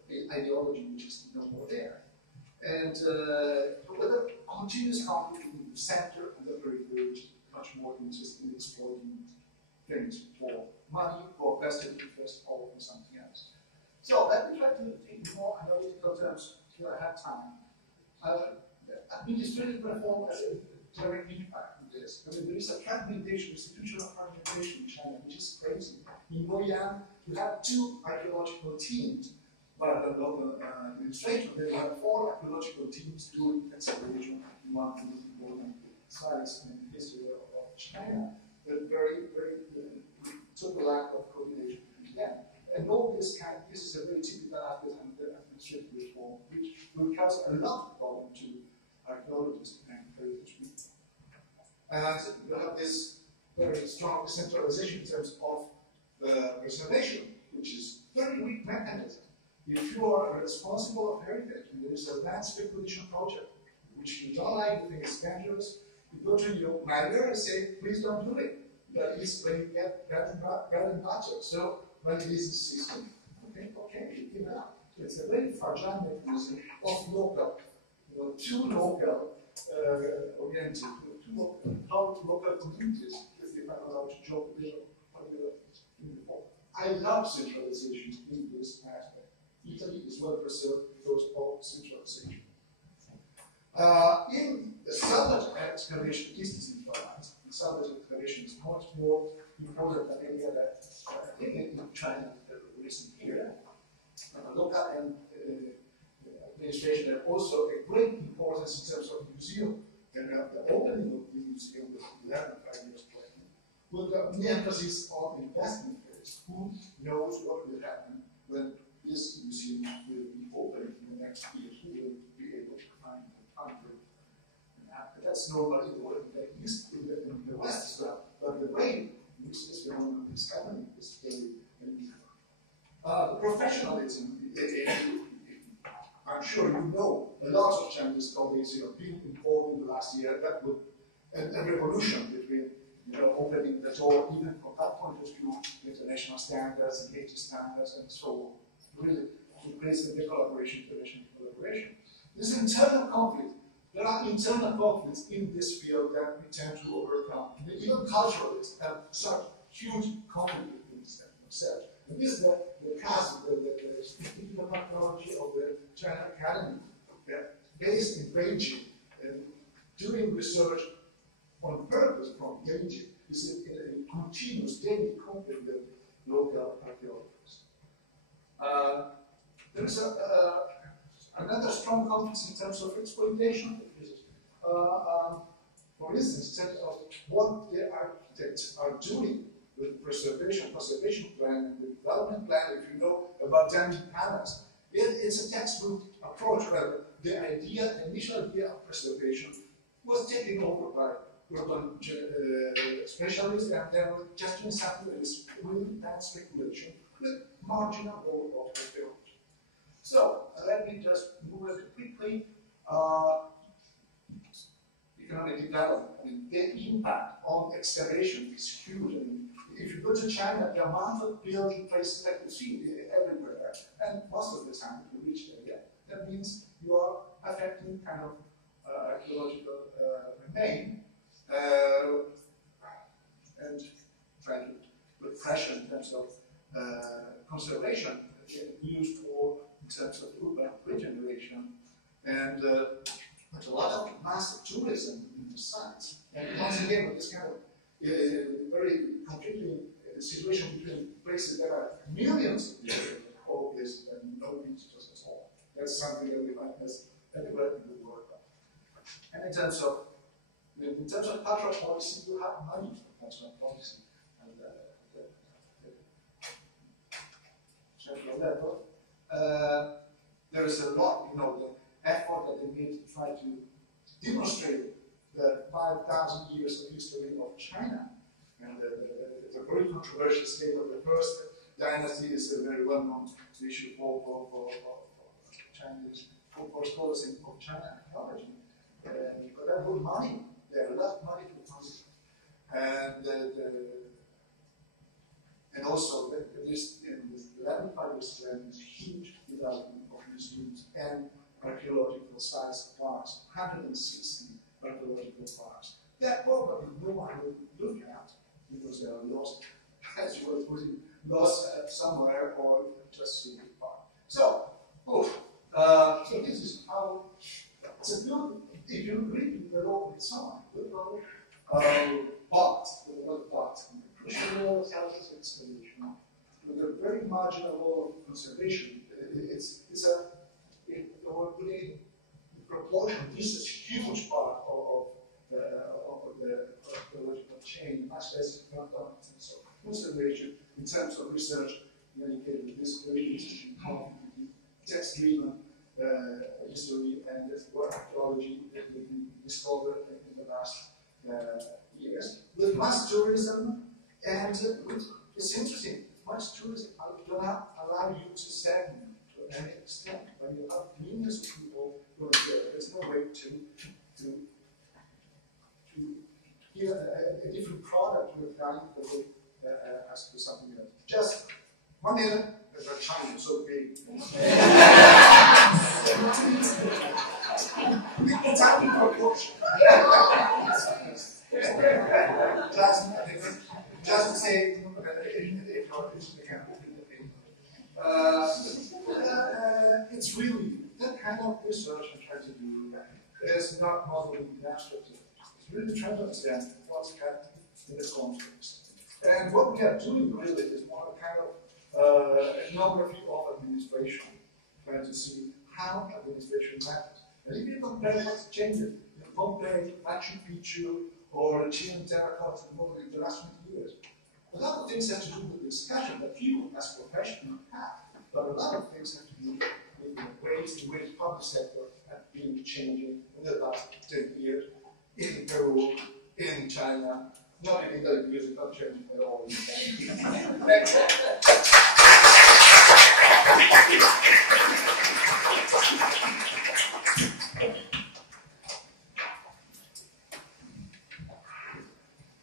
the ideology which is no more there. And with a continuous conflict between the center and the periphery, which is much more interested in exploiting things for money, for vested interest, or for something else. So let me try to think more analytical terms here I have time. Administrative reform has a direct impact on this. I mean, there is a fragmentation, institutional fragmentation in China, which is crazy. In Guiyang, you have 2 archaeological teams, but the local administration, they have 4 archaeological teams doing excavation in one of the most important sites in the history of China. But very, very total lack of coordination between them. And all this is a very typical aspect of the administrative reform, which will cause a lot of problem to archaeologists and heritage people. And you have this very strong decentralization in terms of preservation, which is very weak mechanism. If you are responsible of heritage, and there is a land speculation project, which you don't like, you think it's dangerous, you go to your manager and say, please don't do it. That is when you get bread and butter. So when it is a system, okay, you give it up. it's a very fragile mechanism of local, too local oriented, how local communities, if they are allowed to job with I love centralization in this aspect. Italy is well preserved because of centralization. In the salvage excavation is decentralized. The salvage excavation is much more important than any other in China recent year. Local and administration have also a great importance in terms of museum and the opening of the museum with 11 5 years plan, with the emphasis on investment phase. Who knows what will happen when this museum will be open in the next years? Who will be able to find the funding? That's normally the way they used in the West as well. But the way in which this phenomenon is happening is very unusual. The professionalism, I'm sure you know a lot of Chinese colleagues have been involved in the last year. That would a revolution between opening the door even from that point of view, international standards, engaging standards, and so on. Really to place the collaboration, international collaboration. This internal conflict. There are internal conflicts in this field that we tend to overcome. Even culturalists have such huge conflict in themselves. And this is the chasm, the institutional technology of the China Academy, based in Beijing, and doing research on purpose from Beijing, is in a continuous daily conflict with local archaeologists. There is another strong conflict in terms of exploitation. For instance, in terms of what the architects are doing with preservation plan, and the development plan, if you know about Danny Palace, it's a textbook approach where the initial idea of preservation was taken over by urban specialists, and then just doing something that is really bad speculation with marginal role of archaeology. So let me just move it quickly. Economic development, the impact on excavation is huge. If you go to China, the amount of building places that you see everywhere, and most of the time you reach there, that means you are affecting kind of archaeological remain and trying to put pressure in terms of conservation used for in terms of urban regeneration, and there's a lot of massive tourism in the sites. And once again, with this kind of very conflicting situation between places that are millions of years old places and no visitors at all. That's something that we find as everywhere in the world. And in terms of cultural policy, you have money for cultural policy and central level. There is a lot, the effort that they made to try to demonstrate the 5,000 years of history of China. And the very controversial state of the first dynasty is a very well-known issue for Chinese, for scholars of China archaeology. But that was money. They had a lot of money to consider. And also, this in the 11 years there is huge development of museums and archaeological sites parks, 160 archaeological parks. That probably no one will look at because they are lost, as you were putting, lost somewhere or just see the park. So, so this is how it's a good, if you read the law with someone, good law, parts, with another part, crucial houses excavation, with a very marginal role of conservation. It's in proportion, this is a huge part of the archaeological chain, much less in terms of conservation, in terms of research, dedicated to this very interesting text-driven history and archaeology that we discovered in the last years. With mass tourism, and it's interesting, mass tourism do not allow you to segment to any extent. When you have millions of people going there, there's no way to give a different product to a client that they ask for something else. Just 1 minute, they're tiny, so big. Tiny proportion. Just to say, it's really that kind of research I'm trying to do is not modeling the abstract. It's really trying to understand what's happening in the context. And what we are doing really is more kind of ethnography of administration, trying to see how administration matters. And if you compare what's changed, you compare Machu Picchu or Chilean terracotta over the last 20 years. A lot of things have to do with discussion that you as professionals have, but a lot of things have to do with the ways in which public sector has been changing in the last 10 years in Peru, in China, not in Italy because it's not changing at all.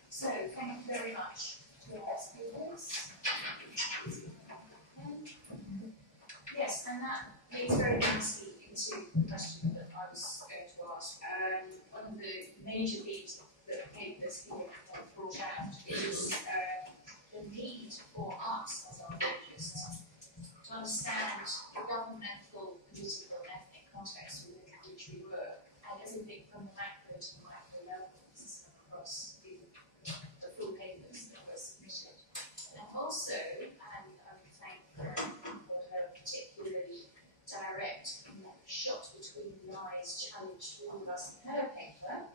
So, thank you very much to our speakers. Yes, and that leads very nicely into the question that I was going to ask. One of the major themes that papers here have brought out is the need for us as archaeologists to understand the governmental, political, and ethnic context within which we work, and everything from the macro to micro levels across the full papers that were submitted. And also, and I would thank for her particularly direct shot between the eyes challenge for all of us in her paper,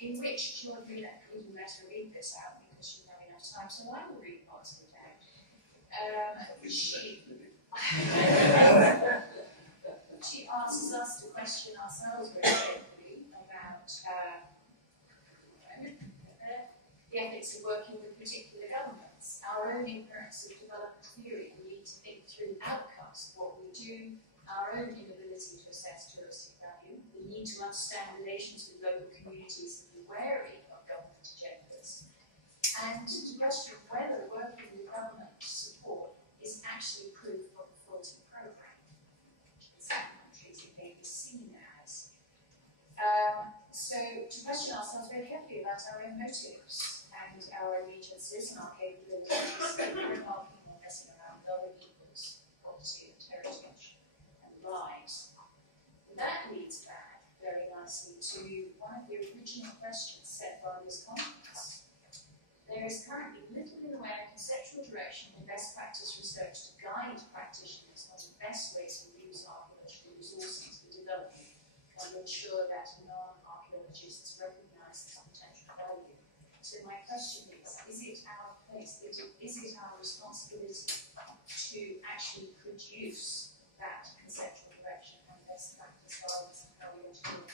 in which she won't really let her read this out because she didn't have enough time, so I will read parts of it out. She asks us to question ourselves very carefully about the ethics of working with particular governments, our own ignorance of development theory. We need to think through outcomes, what we do, our own inability to assess touristic value. We need to understand relations with local communities and be wary of government agendas. And to question whether working with government support is actually proof of a faulty program, which in some countries it may be seen as. So to question ourselves very carefully about our own motives and our allegiances and our capabilities, remarking or messing around with other people's property and heritage and lives. And that leads back very nicely to one of the original questions set by this conference. There is currently little in the way of conceptual direction and best practice research to guide practitioners on the best ways to use archaeological resources for development and ensure that non-archaeologists recognise its potential value. So my question is it our place, is it our responsibility to actually produce that conceptual direction and best practice guidance and how we want to do it?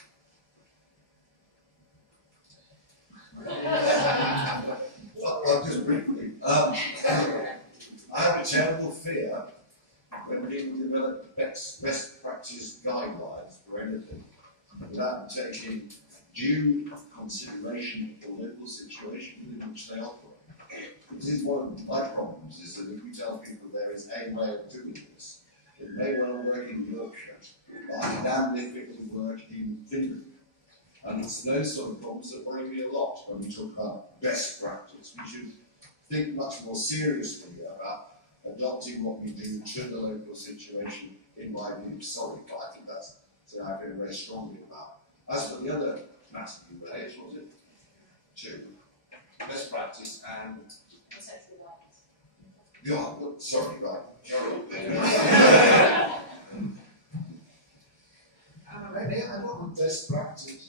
Well, just briefly, I have a terrible fear when people develop best practice guidelines for anything without taking due consideration of the local situation in which they operate. This is one of my problems, is that if we tell people there is a way of doing this, it may well work in Yorkshire, but I damn if it will work in Finland. And it's those sort of problems that worry me a lot when we talk about best practice. We should think much more seriously about adopting what we do to the local situation, in my view. Sorry, but I think that's something I feel very strongly about. As for the other matter you raised, what was it? Two. Best practice and... Conceptual guidance. Yeah, sorry, right. Carry on. I want best practice.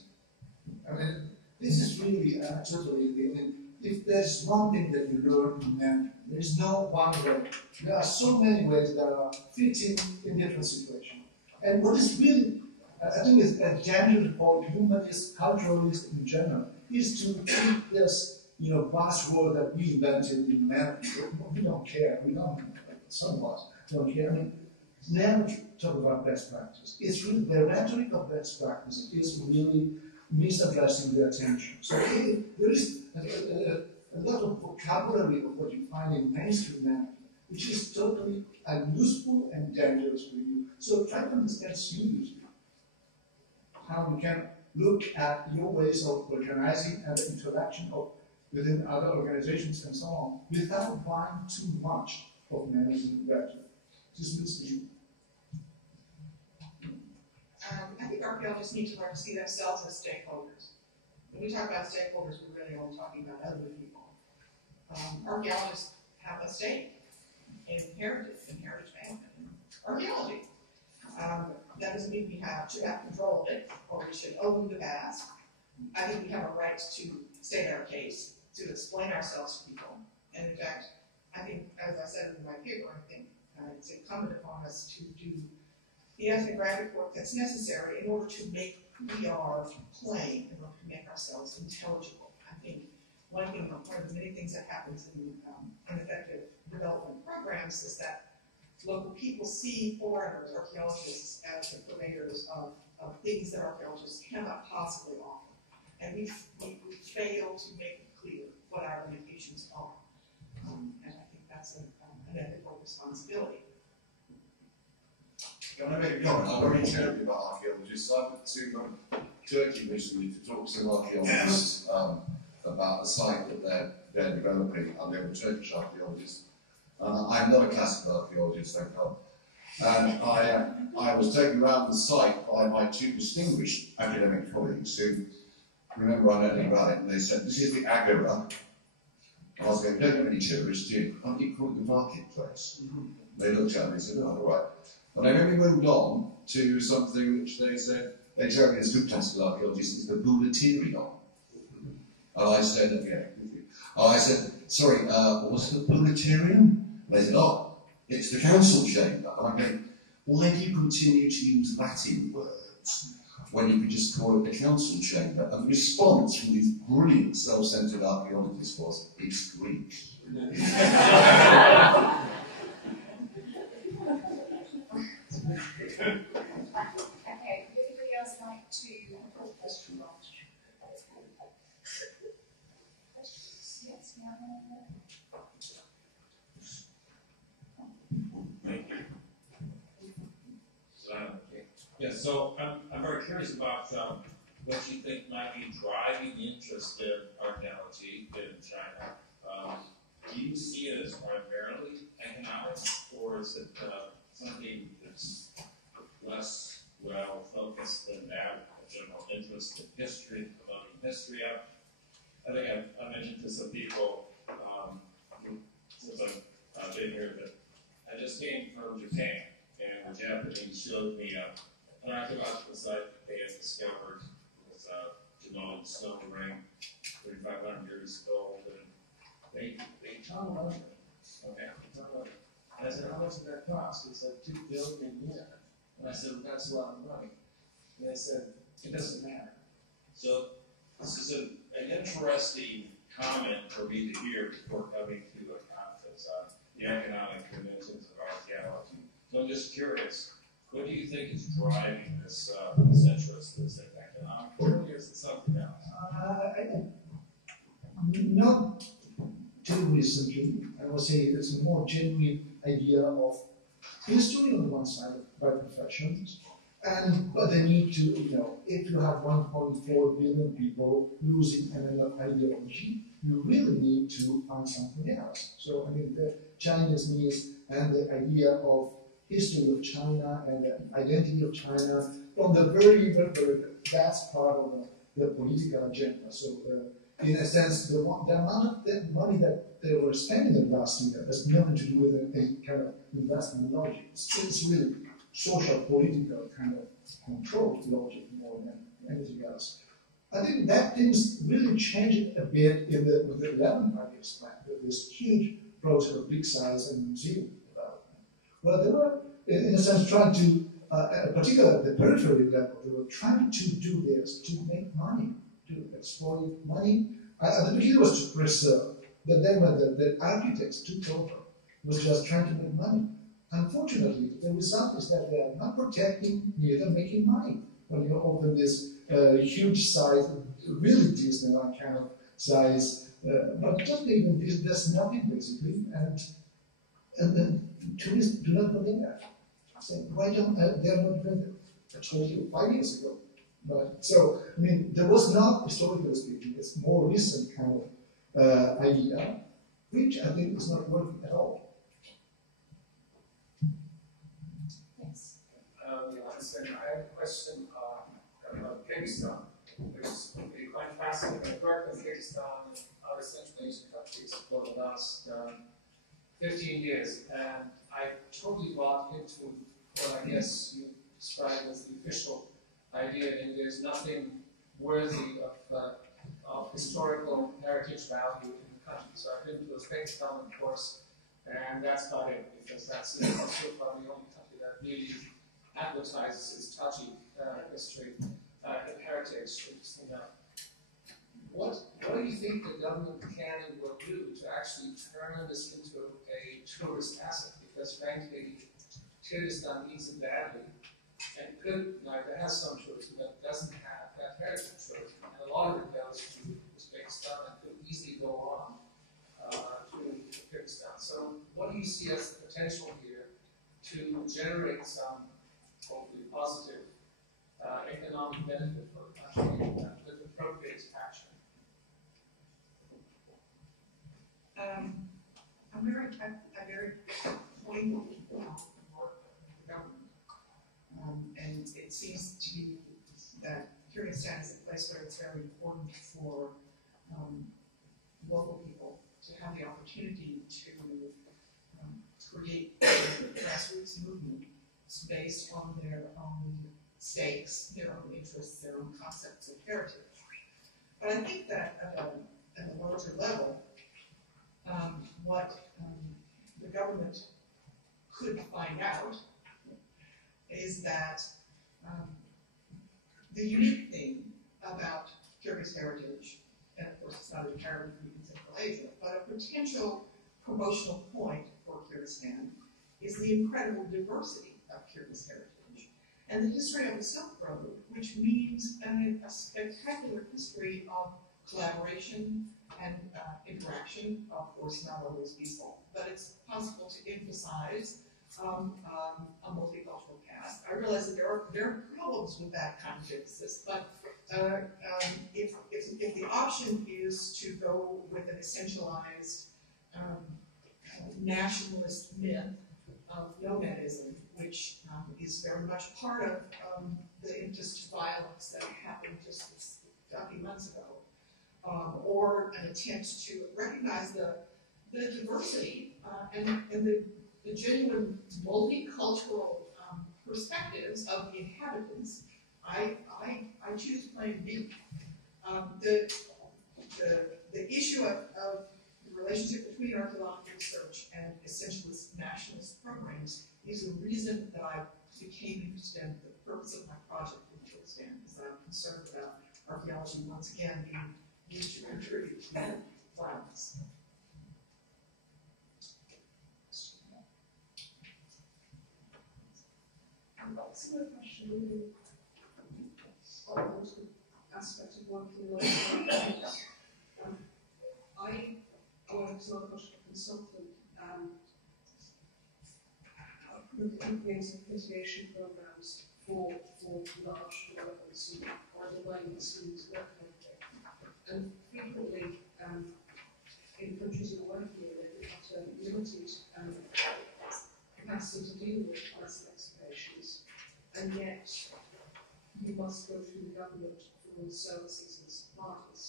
I mean, this is really totally. I mean, if there's one thing that you learn in management, there is no one way. There are so many ways that are fitting in different situations. And what is really, I think, is a danger for humanists, culturalists in general, is to keep this, buzzword that we invented in management. We don't care. We don't. Some of us don't care. I mean, never talk about best practice. It's really the rhetoric of best practice is really misaddressing the attention. So there is a lot of vocabulary of what you find in mainstream management which is totally unuseful and dangerous for you. So try to understand seriously how you can look at your ways of organizing and the interaction of within other organizations and so on, without buying too much of management gradually. This means you. I think archaeologists need to learn to see themselves as stakeholders. When we talk about stakeholders, we're really only talking about other people. Archaeologists have a stake in heritage management, and archaeology. That doesn't mean we have to have control of it, or we should own the past. I think we have a right to state our case, to explain ourselves to people. And in fact, I think, as I said in my paper, I think it's incumbent upon us to do the ethnographic work that's necessary in order to make who we are plain, in order to make ourselves intelligible. I think one of the many things that happens in ineffective development programs is that local people see foreigners, archaeologists, as the purveyors of things that archaeologists cannot possibly offer. And we fail to make it clear what our limitations are. And I think that's an ethical responsibility. Can I make a comment? I'm very terribly about archaeologists. I went to Turkey recently to talk to some archaeologists about the site that they're developing, and they were Turkish archaeologists. I'm not a classical archaeologist, thank God. And I was taken around the site by my two distinguished academic colleagues who remember I know anything about it, and they said, this is the Agora. I was going, don't have any tourists, do you? Can't you call it the marketplace? They looked at me and said, oh, all right. But I then we moved on to something which they said, they told me as good classical archaeologists, it's the Boulaterion. And I said, I said, sorry, what's the Boulaterion? And they said, oh, it's the council chamber. And I'm going, why do you continue to use Latin words when you could just call it the council chamber? And the response from these brilliant self-centered archaeologists was, it's Greek. Okay, would anybody else like to put a question on? Yes, Thank you. Yeah, so I'm very curious about what you think might be driving interest in archaeology in China. Do you see it as primarily economic, or is it something that's less well focused than that, a general interest in history, promoting history up? I think I mentioned to some people since I've been here that I just came from Japan, and the Japanese showed me an archaeological site that they had discovered. It was a Japan stone ring, 3,500 years old, and they tunneled under it. Okay, tunneled under it. And I said, how much did that cost? He said, 2 billion yen. And I said, well, that's a lot of money. And they said, it doesn't matter. So this is an interesting comment for me to hear before coming to a conference on the economic dimensions of archaeology. So I'm just curious, what do you think is driving this interest? Is it economic, or is it something else? Not too recently. I would say it's a more genuine idea of history on the one side by professions, but the need to, if you have 1.4 billion people losing an ideology, you really need to find something else. So, I mean, the Chinese needs and the idea of history of China and the identity of China from the very, very vast part of the political agenda. So, in a sense, the amount of the money that they were spending in last year has nothing to do with any kind of investment logic. It's really social, political kind of control logic more than anything else. I think that things really changed a bit with the 11 years plan, with this huge project of big size and museum development. Well, they were, in a sense, trying to, particularly at the periphery level, they were trying to do this to make money, to exploit money. At the beginning it was to preserve, but then when the architects took over, it was just trying to make money. Unfortunately, the result is that they are not protecting, neither making money. When you open this huge size, really Disneyland kind of size, but just even this, there's nothing basically. And And then tourists do not go there. So why don't they are not rented? I told you 5 years ago. But so I mean, there was not, historically speaking, it's more recent kind of idea, which I think is not working at all. Yes. I have a question about Kyrgyzstan, which is really quite fascinating. I've worked with Kyrgyzstan and other Central Asian countries for the last 15 years, and I totally bought into what I guess you described as the official idea that there's nothing worthy of historical heritage value in the country. So I've been to Uzbekistan, of course, and that's about it, because that's still probably the only country that really advertises its touchy history and heritage. What do you think the government can and will do to actually turn this into a tourist asset? Because frankly, Kyrgyzstan needs it badly, and it has some tourism, but it doesn't have that heritage tourism. And a lot of it goes to Uzbekistan and could easily go on to Kyrgyzstan. So what do you see as the potential here to generate some hopefully positive economic benefit for the country with appropriate action? I'm very poignant about the work of the government. And it seems to me that Kyrgyzstan is a place where it's very important for local people to have the opportunity to create a grassroots movement based on their own stakes, their own interests, their own concepts of heritage. But I think that at a larger level, what the government could find out is that the unique thing about Kyrgyz heritage, and of course it's not entirely unique in Central Asia, but a potential promotional point for Kyrgyzstan is the incredible diversity of Kyrgyz heritage and the history of the Silk Road, which means a spectacular history of collaboration and interaction, of course not always peaceful, but it's possible to emphasize a multicultural past. I realize that there are problems with that kind of emphasis, but if the option is to go with an essentialized nationalist myth of nomadism, which is very much part of the impetus to violence that happened just a few months ago, or an attempt to recognize the diversity and the genuine multicultural perspectives of the inhabitants, I choose plan B. The issue of the relationship between archaeological research and essentialist nationalist programs is the reason that I became interested in the purpose of my project in Kyrgyzstan, is that I'm concerned about archaeology once again being used to contribute to violence. Similar question, really, on the aspect of working with I work as an archaeological consultant implementing mitigation programs for large developments or domains in and frequently in countries you're working in, they've got limited capacity to deal with massive excavations, and yet you must go through the government for all services and supplies.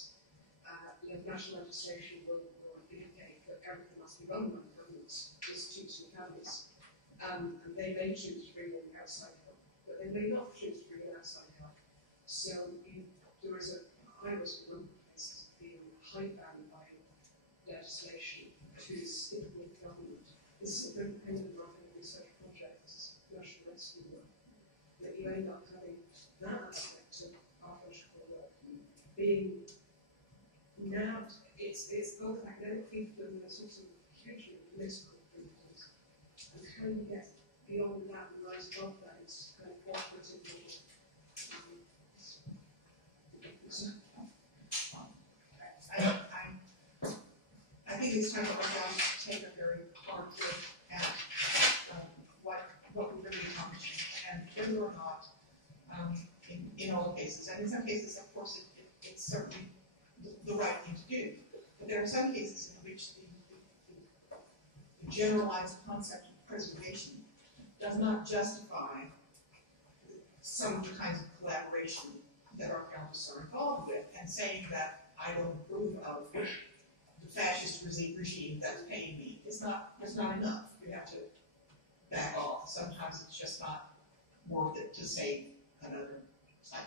National legislation will indicate that everything must be run by the government's institutes and cabinet, and they may choose to bring in outside help, but they may not choose to bring in outside help. So there is I was in one place being hidebound by legislation to stick with government. This is an independent market research projects, national rescue work, that you end up having that aspect of archaeological work being now it's both academic people and there's also hugely political influence. And how you get beyond that and rise above that is kind of cooperative. I think it's time for us to take a very hard look at in some cases, of course, it's certainly the right thing to do. But there are some cases in which the generalized concept of preservation does not justify some of the kinds of collaboration that archaeologists are involved with, and saying that I don't approve of the fascist regime that's paying me is not enough. You have to back off. Sometimes it's just not worth it to save another site.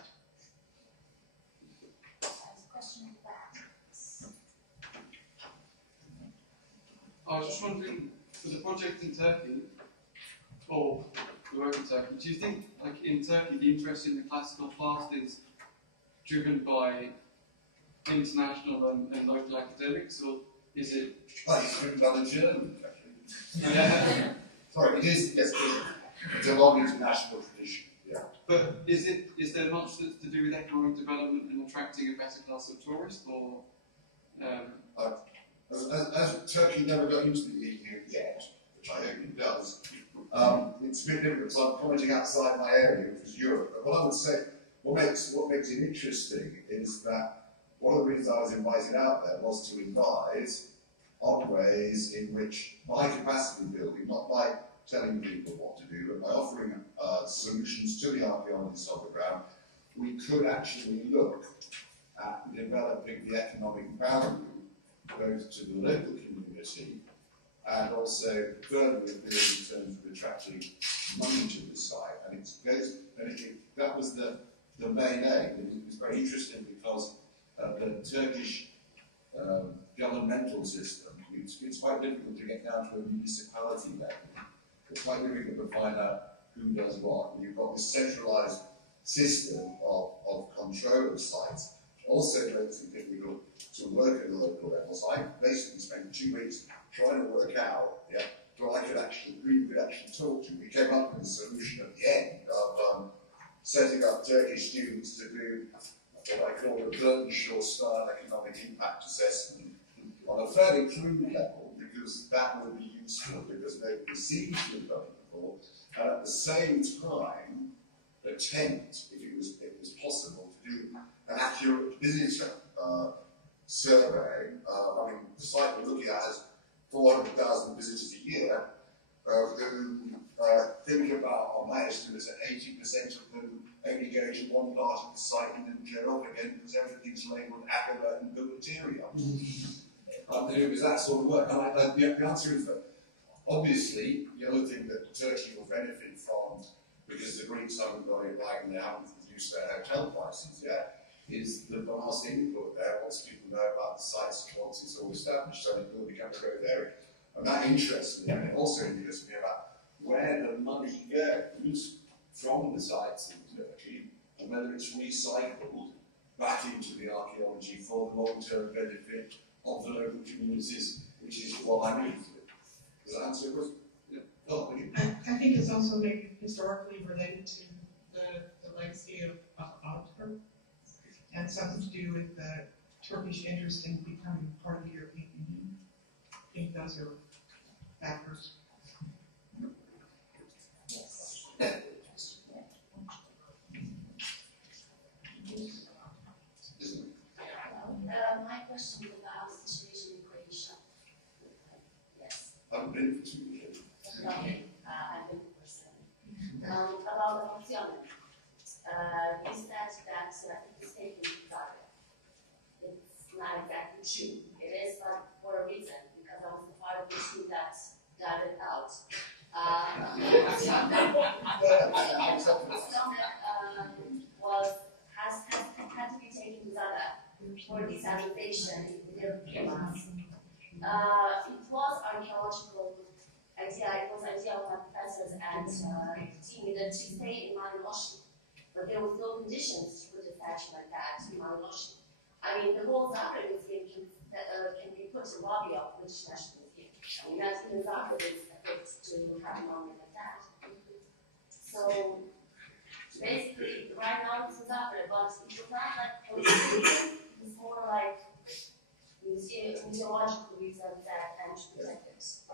There's a question at the back. I was just wondering, for the project in Turkey, or the work in Turkey, do you think, like in Turkey, the interest in the classical past is driven by international and local academics, or is it? Oh, it's driven by the German, actually. Yeah. Sorry, it is, yes, it's a long international tradition, yeah. But is there much that's to do with economic development and attracting a better class of tourists, or? As Turkey never got into the EU yet, which I hope it does, it's a bit different. So I'm commenting outside my area, which is Europe. But what I would say, what makes it interesting is that one of the reasons I was invited out there was to advise on ways in which, by capacity building, not by telling people what to do, but by offering solutions to the archaeologists on the ground, we could actually look at developing the economic value both to the local community and also further afield in terms of attracting money to the site. And that was the main aim. And it was very interesting because the Turkish governmental system, it's quite difficult to get down to a municipality level. It's quite difficult to find out who does what. And you've got this centralised system of control of sites. Also makes it difficult to work at a local level. So I basically spent 2 weeks trying to work out, who we could actually talk to. We came up with a solution at the end of setting up Turkish students to do what I call a Bernshore-style economic impact assessment on a fairly crude level, because that would be useful because nobody seems to have done it before, and at the same time attempt, if it was possible, to do an accurate visitor survey. I mean, the site we're looking at has 400,000 visitors a year, who think about, on my estimates, that 80% of them only go to one part of the site and then go off again because everything's labelled agora and good material. It was that sort of work. And the answer is that, obviously, the other thing that Turkey will benefit from, because the Greeks haven't got it right and they haven't reduced their hotel prices yet, is the vast input there once people know about the sites once it's all established, so it will become a growth area. And that interests me, and it also interests me about where the money goes from the sites in Turkey, and whether it's recycled back into the archaeology for the long-term benefit of the local communities, which is what I need to do. Does that answer your question? Yeah. Oh, I think it's also maybe historically related to the legacy of Ottoman, and something to do with the Turkish interest in becoming part of the European Union. I think those are factors. Yes. My question is about the situation in Croatia. Yes. I've been for 2 years. Okay, I've been for 7. About the procurement. You said that it is taken to Zagreb. It's not exactly true. It is, but for a reason, because I was a part of the team that got it out. Had to be taken to Zagreb for desalinization in the European months. It was archaeological idea. It was idea of my professors and team that to stay in Marine Ocean. But there was no conditions to put a statue like that in Marine Ocean. I mean, the whole Zagreb Museum can be put in lobby of British National Museum. I mean, that's even Zagreb is equipped to have a monument like that. So basically, right now it's in Zagreb, but it's not like a museum. It's more like museological reasons that and to protect it. So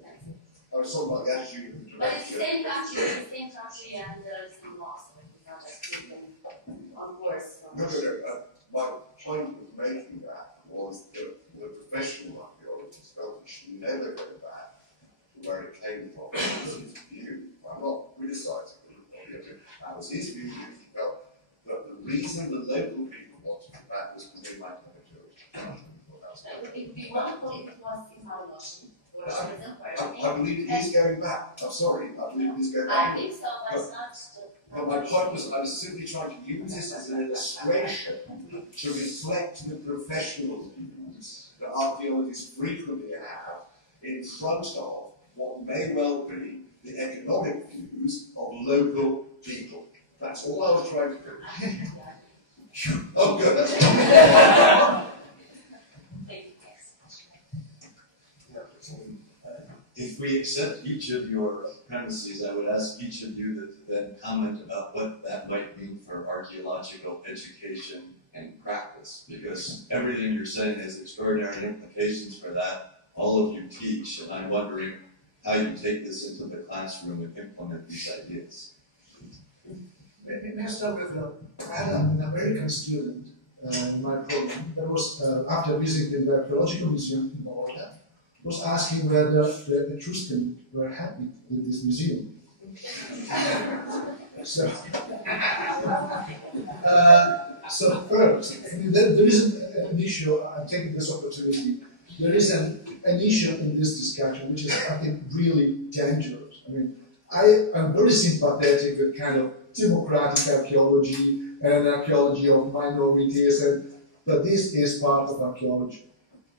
that's it. I was talking about the attitude of the But it's the same country, and there's some laws. So it's not just on worse. No. My point of making that was that the professional archaeologist felt it should never go back to where it came from. That was his view. I'm not criticising him. That was his view. He felt that the reason the local people wanted it back was because they might have a church. It would be wonderful if it was in our notion, or tourism, I believe it is going back. I'm sorry, I believe it is going back. I think so, but it's not. But my point was, I was simply trying to use this as an illustration to reflect the professional views that archaeologists frequently have in front of what may well be the economic views of local people. That's all I was trying to do. Oh, good. That's If we accept each of your premises, I would ask each of you to then comment about what that might mean for archaeological education and practice, because everything you're saying has extraordinary implications for that. All of you teach, and I'm wondering how you take this into the classroom and implement these ideas. Maybe I start with I had an American student in my program that was, after visiting the archaeological museum in Bogota, was asking whether the Etruscans were happy with this museum. So first, I mean, there is an issue, I'm taking this opportunity, there is an issue in this discussion which is, I think, really dangerous. I mean, I'm very sympathetic with kind of democratic archaeology and archaeology of minorities, but this is part of archaeology.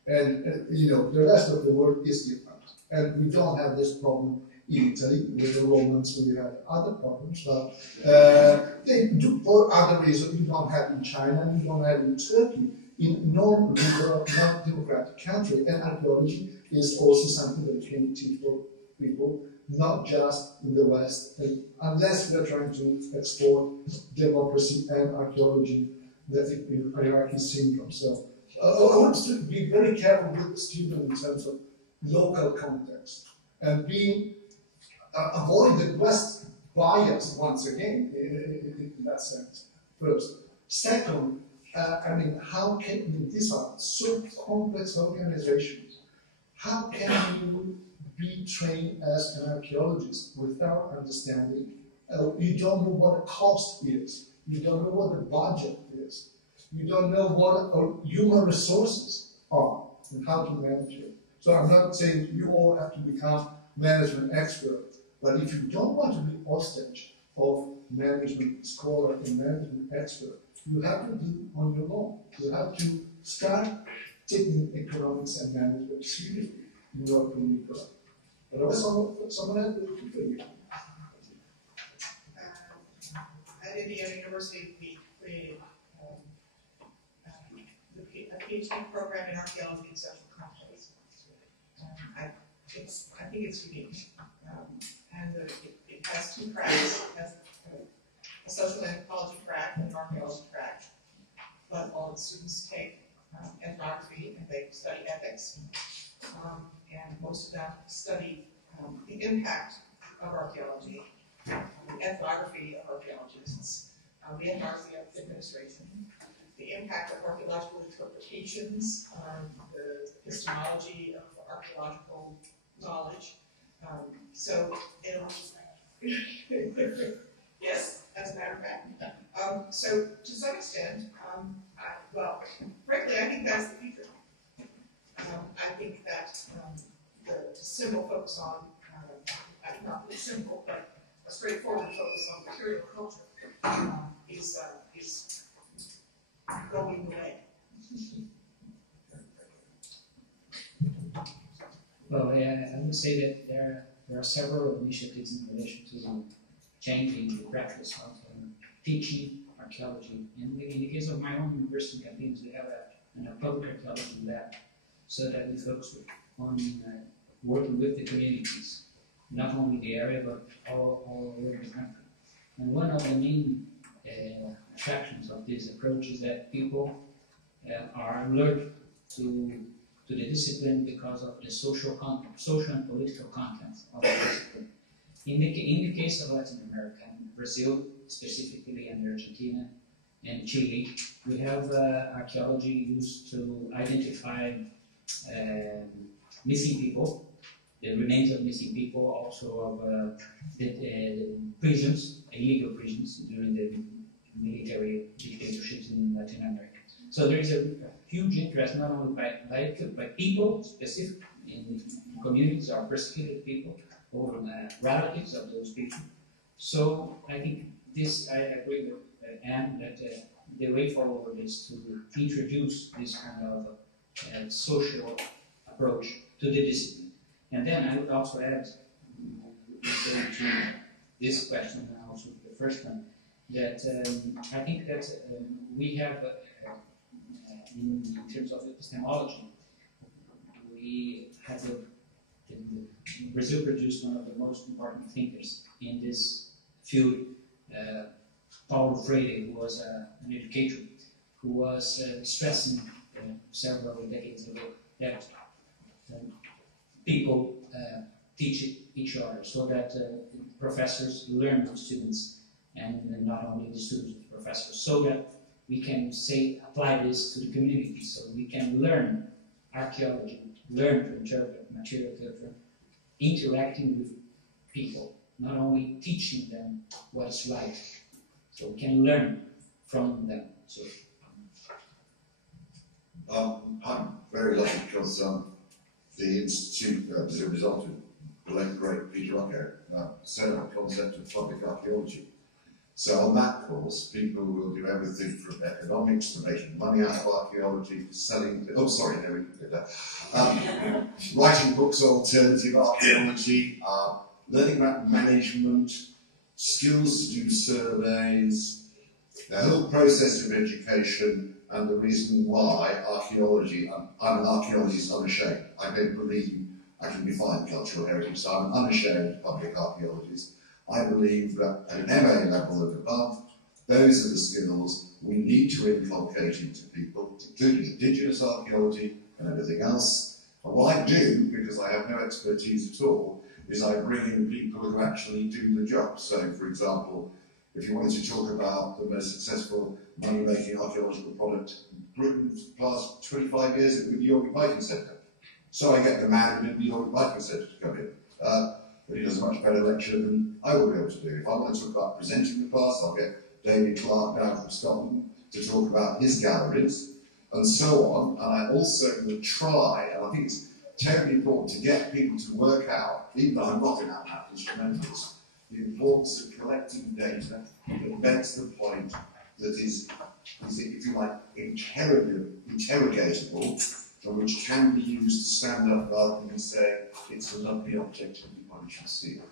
And, you know, the rest of the world is different. And we don't have this problem in Italy with the Romans, we have other problems, but they do, for other reasons, you don't have in China, you don't have in Turkey, in non-liberal, non-democratic country. And archaeology is also something that can teach people, not just in the West, and unless we're trying to export democracy and archaeology, the hierarchy syndrome. So, I want to be very careful with the student in terms of local context and avoid the West bias once again in that sense. First. Second, I mean, how can these are so complex organizations? How can you be trained as an archaeologist without understanding? You don't know what a cost is. You don't know what the budget is. You don't know what human resources are and how to manage it. So I'm not saying you all have to become management experts, but if you don't want to be hostage of management scholar and management expert, you have to do on your own. You have to start taking economics and management seriously in order to be good. Otherwise, someone else will do it. At Indiana University, we created a PhD program in archaeology and social context. I think it's unique. And it has two tracks. It has a social anthropology track and an archaeology track. But all the students take ethnography and they study ethics. And most of them study the impact of archaeology, the ethnography of archaeologists, the ethnography of administration, the impact of archaeological interpretations, the epistemology of archaeological knowledge. So it'll yes, as a matter of fact. So to some extent, well, frankly, I think that's the future. I think that the simple focus on, not the simple, but a straightforward focus on material culture is going away. Well, yeah, I would say that there are several initiatives in relation to changing the practice of teaching archaeology. And in the case of my own university campaigns, we have a public archaeology lab, so that we focus on working with the communities, not only the area, but all over the country. And one of the main attractions of this approach is that people are alert to the discipline because of the social and political content of the discipline. In the case of Latin America, and Brazil specifically, and Argentina, in Chile, we have archaeology used to identify missing people, the remains of missing people, also of the prisons, illegal prisons during the military dictatorships in Latin America. So there is a huge interest not only by people, specific in communities or persecuted people, or relatives of those people. So I think this, I agree with Anne, that the way forward is to introduce this kind of social approach to the discipline. And then I would also add, referring to this question and also the first one, that I think that we have, in terms of epistemology, we have Brazil produced one of the most important thinkers in this field, Paulo Freire, who was an educator, who was stressing several decades ago that people teach each other, so that professors learn from students, and not only the students of professors, so that we can apply this to the community, so we can learn archaeology, learn to interpret material culture, interacting with people, not only teaching them what it's like, so we can learn from them. So, I'm very lucky because the Institute, as a result of the late great Peter Rocco, set up a concept of public archaeology. So on that course, people will do everything from economics to making money out of archaeology, to selling, writing books on alternative archaeology, learning about management, skills to do surveys, the whole process of education, and the reason why archaeology, I'm an archaeologist unashamed. I don't believe I can define cultural heritage, so I'm an unashamed public archaeologist. I believe that at an MA level and above, those are the skills we need to inculcate into people, including indigenous archaeology and everything else. And what I do, because I have no expertise at all, is I bring in people who actually do the job. So, for example, if you wanted to talk about the most successful money-making archaeological product in Britain for the past 25 years, it would be the York Viking Centre. So I get the man who did the York Viking Centre to come in. But he does a much better lecture than I will be able to do. If I want to talk about presenting the class, I'll get David Clark down from Scotland to talk about his galleries, and so on. And I also will try, and I think it's terribly important to get people to work out, even though I'm not an outmap instrumentalist, the importance of collecting data that begs the point that is if you like, interrogatable, and which can be used to stand up rather than say, it's a lovely object and everybody should see it.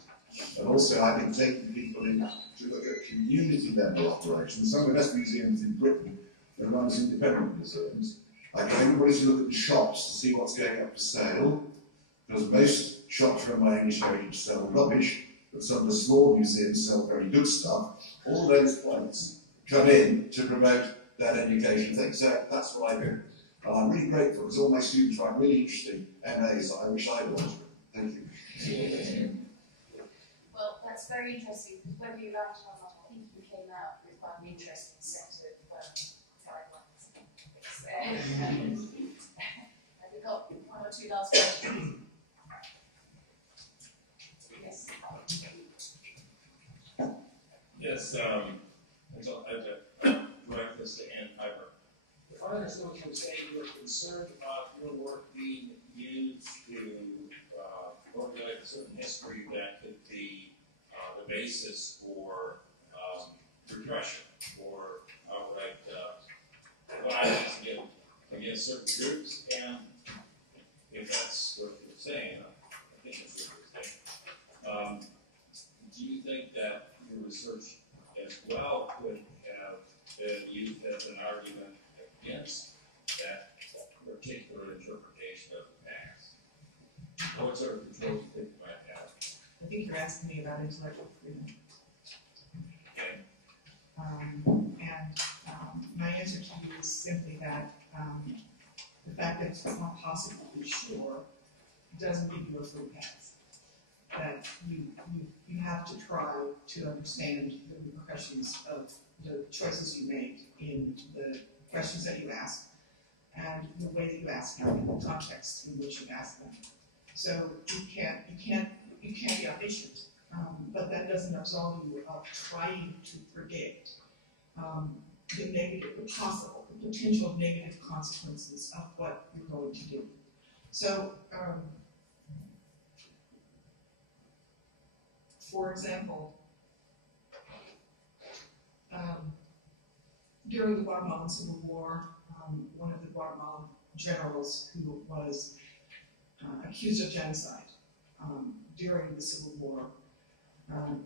And also, I think taking people in to look at community level operations. Some of the best museums in Britain are run as independent museums. I get everybody to look at the shops to see what's going up for sale, because most shops run by English Heritage sell rubbish, but some of the small museums sell very good stuff. All those points come in to promote that education thing. So that's what I do. And I'm really grateful because all my students write really interesting MAs that I wish I would. Thank you. Well, that's very interesting, because whether you liked it or not, I think you came out with quite an interesting set of guidelines. We've got one or two last questions. Yes. Yes, I'd direct this to Ann Pyburn. If I understand what you're saying, you're concerned about your work being used to formulate a certain history that could be the basis for repression or outright violence against certain groups. And if that's what you're saying, I think that's what you're saying. Do you think that your research as well could have been used as an argument against that particular interpretation of the past? What sort of control do you think you might have? I think you're asking me about intellectual freedom. Okay. My answer to you is simply that the fact that it's not possible to be sure doesn't give you a free pass. That you have to try to understand the repercussions of the choices you make in the questions that you ask and the way that you ask them and the context in which you ask them. So you can't be omniscient, but that doesn't absolve you of trying to predict the possible, the potential negative consequences of what you're going to do. So, for example, during the Guatemalan Civil War, one of the Guatemalan generals who was accused of genocide during the Civil War,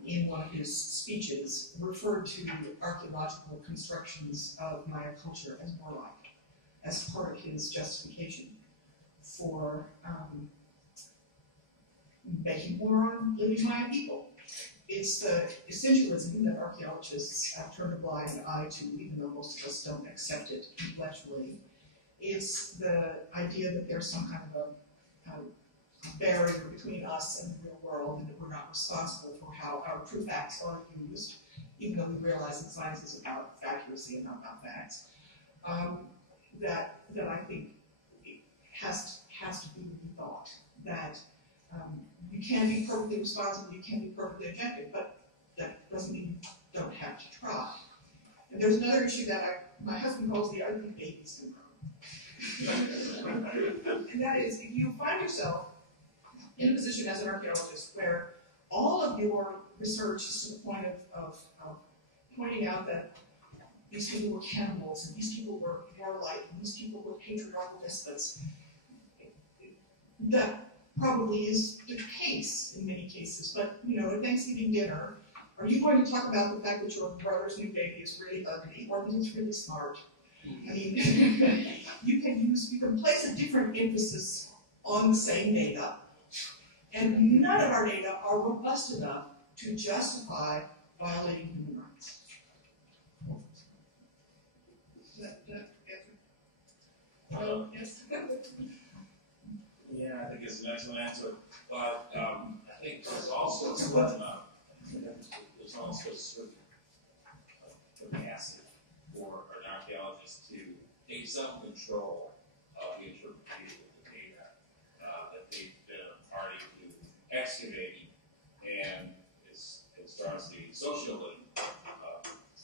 in one of his speeches, referred to archaeological constructions of Maya culture as warlike, as part of his justification for making war on living Maya people. It's the essentialism that archaeologists have turned a blind eye to, even though most of us don't accept it intellectually. It's the idea that there's some kind of a barrier between us and the real world, and that we're not responsible for how our true facts are used, even though we realize that science is about accuracy and not about facts. That I think has to be rethought. That you can be perfectly responsible, you can be perfectly objective, but that doesn't mean you don't have to try. And there's another issue that my husband calls the ugly baby syndrome. And that is, if you find yourself in a position as an archaeologist where all of your research is to the point of pointing out that these people were cannibals, and these people were warlike, and these people were patriarchal despots, that probably is the case in many cases. But, at Thanksgiving dinner, are you going to talk about the fact that your brother's new baby is really ugly, or that it's really smart? I mean, you can place a different emphasis on the same data, and none of our data are robust enough to justify violating human rights. Yes? Yeah, I think it's an excellent answer, but I think there's also some capacity for an archaeologist to take some control of the interpretation of the data that they've been a party to excavating, and as far as the social and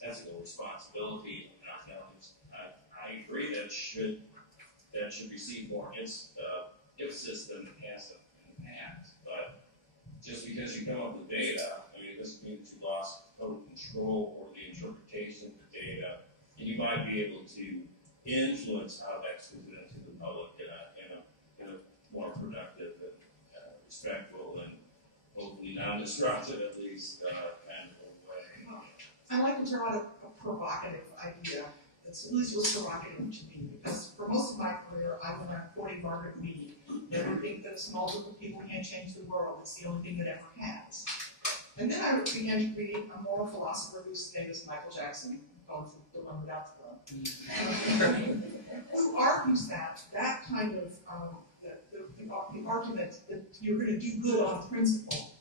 ethical responsibility of an archaeologist, I agree that should receive more emphasis than it has in the past. But just because you come up with data, it doesn't mean that you lost total control over the interpretation of the data, and you might be able to influence how that's presented to the public in a more productive and respectful and hopefully non-destructive, at least, kind of a way. I like to throw out a provocative idea. That's at least was provocative to me, because for most of my career, I've been quoting Margaret Mead. Never think that a small group of people can't change the world. It's the only thing that ever has. And then I began to read a moral philosopher whose name is Michael Jackson, called the one without the glove, who argues that kind of the argument that you're going to do good on principle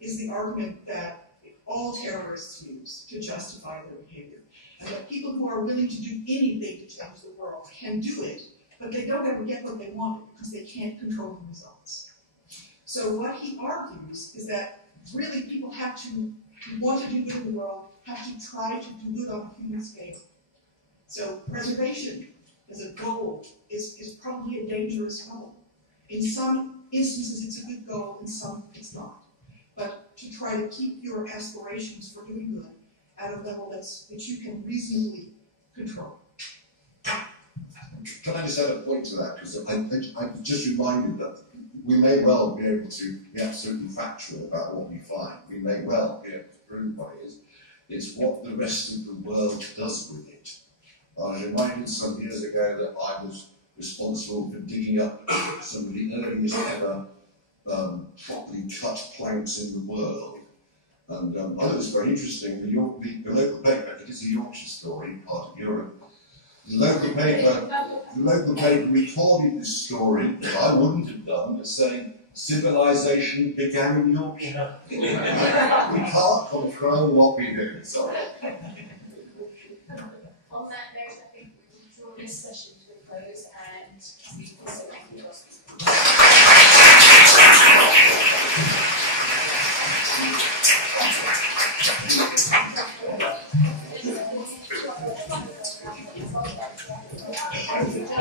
is the argument that all terrorists use to justify their behavior. And that people who are willing to do anything to change the world can do it, but they don't ever get what they wanted because they can't control the results. So what he argues is that really people have to want to do good in the world, have to try to do good on a human scale. So preservation as a goal is probably a dangerous goal. In some instances it's a good goal, in some it's not. But to try to keep your aspirations for doing good at a level that you can reasonably control. Can I just add a point to that? Because I'm just reminded that we may well be able to be absolutely factual about what we find. We may well be able to prove what it is. It's what the rest of the world does with it. I was reminded some years ago that I was responsible for digging up some of the earliest ever properly cut planks in the world. And I thought it was very interesting. The local paper, it is a Yorkshire story, part of Europe. The local paper recorded this story that I wouldn't have done, as saying civilization began in Yorkshire. We can't control what we do. Sorry. this session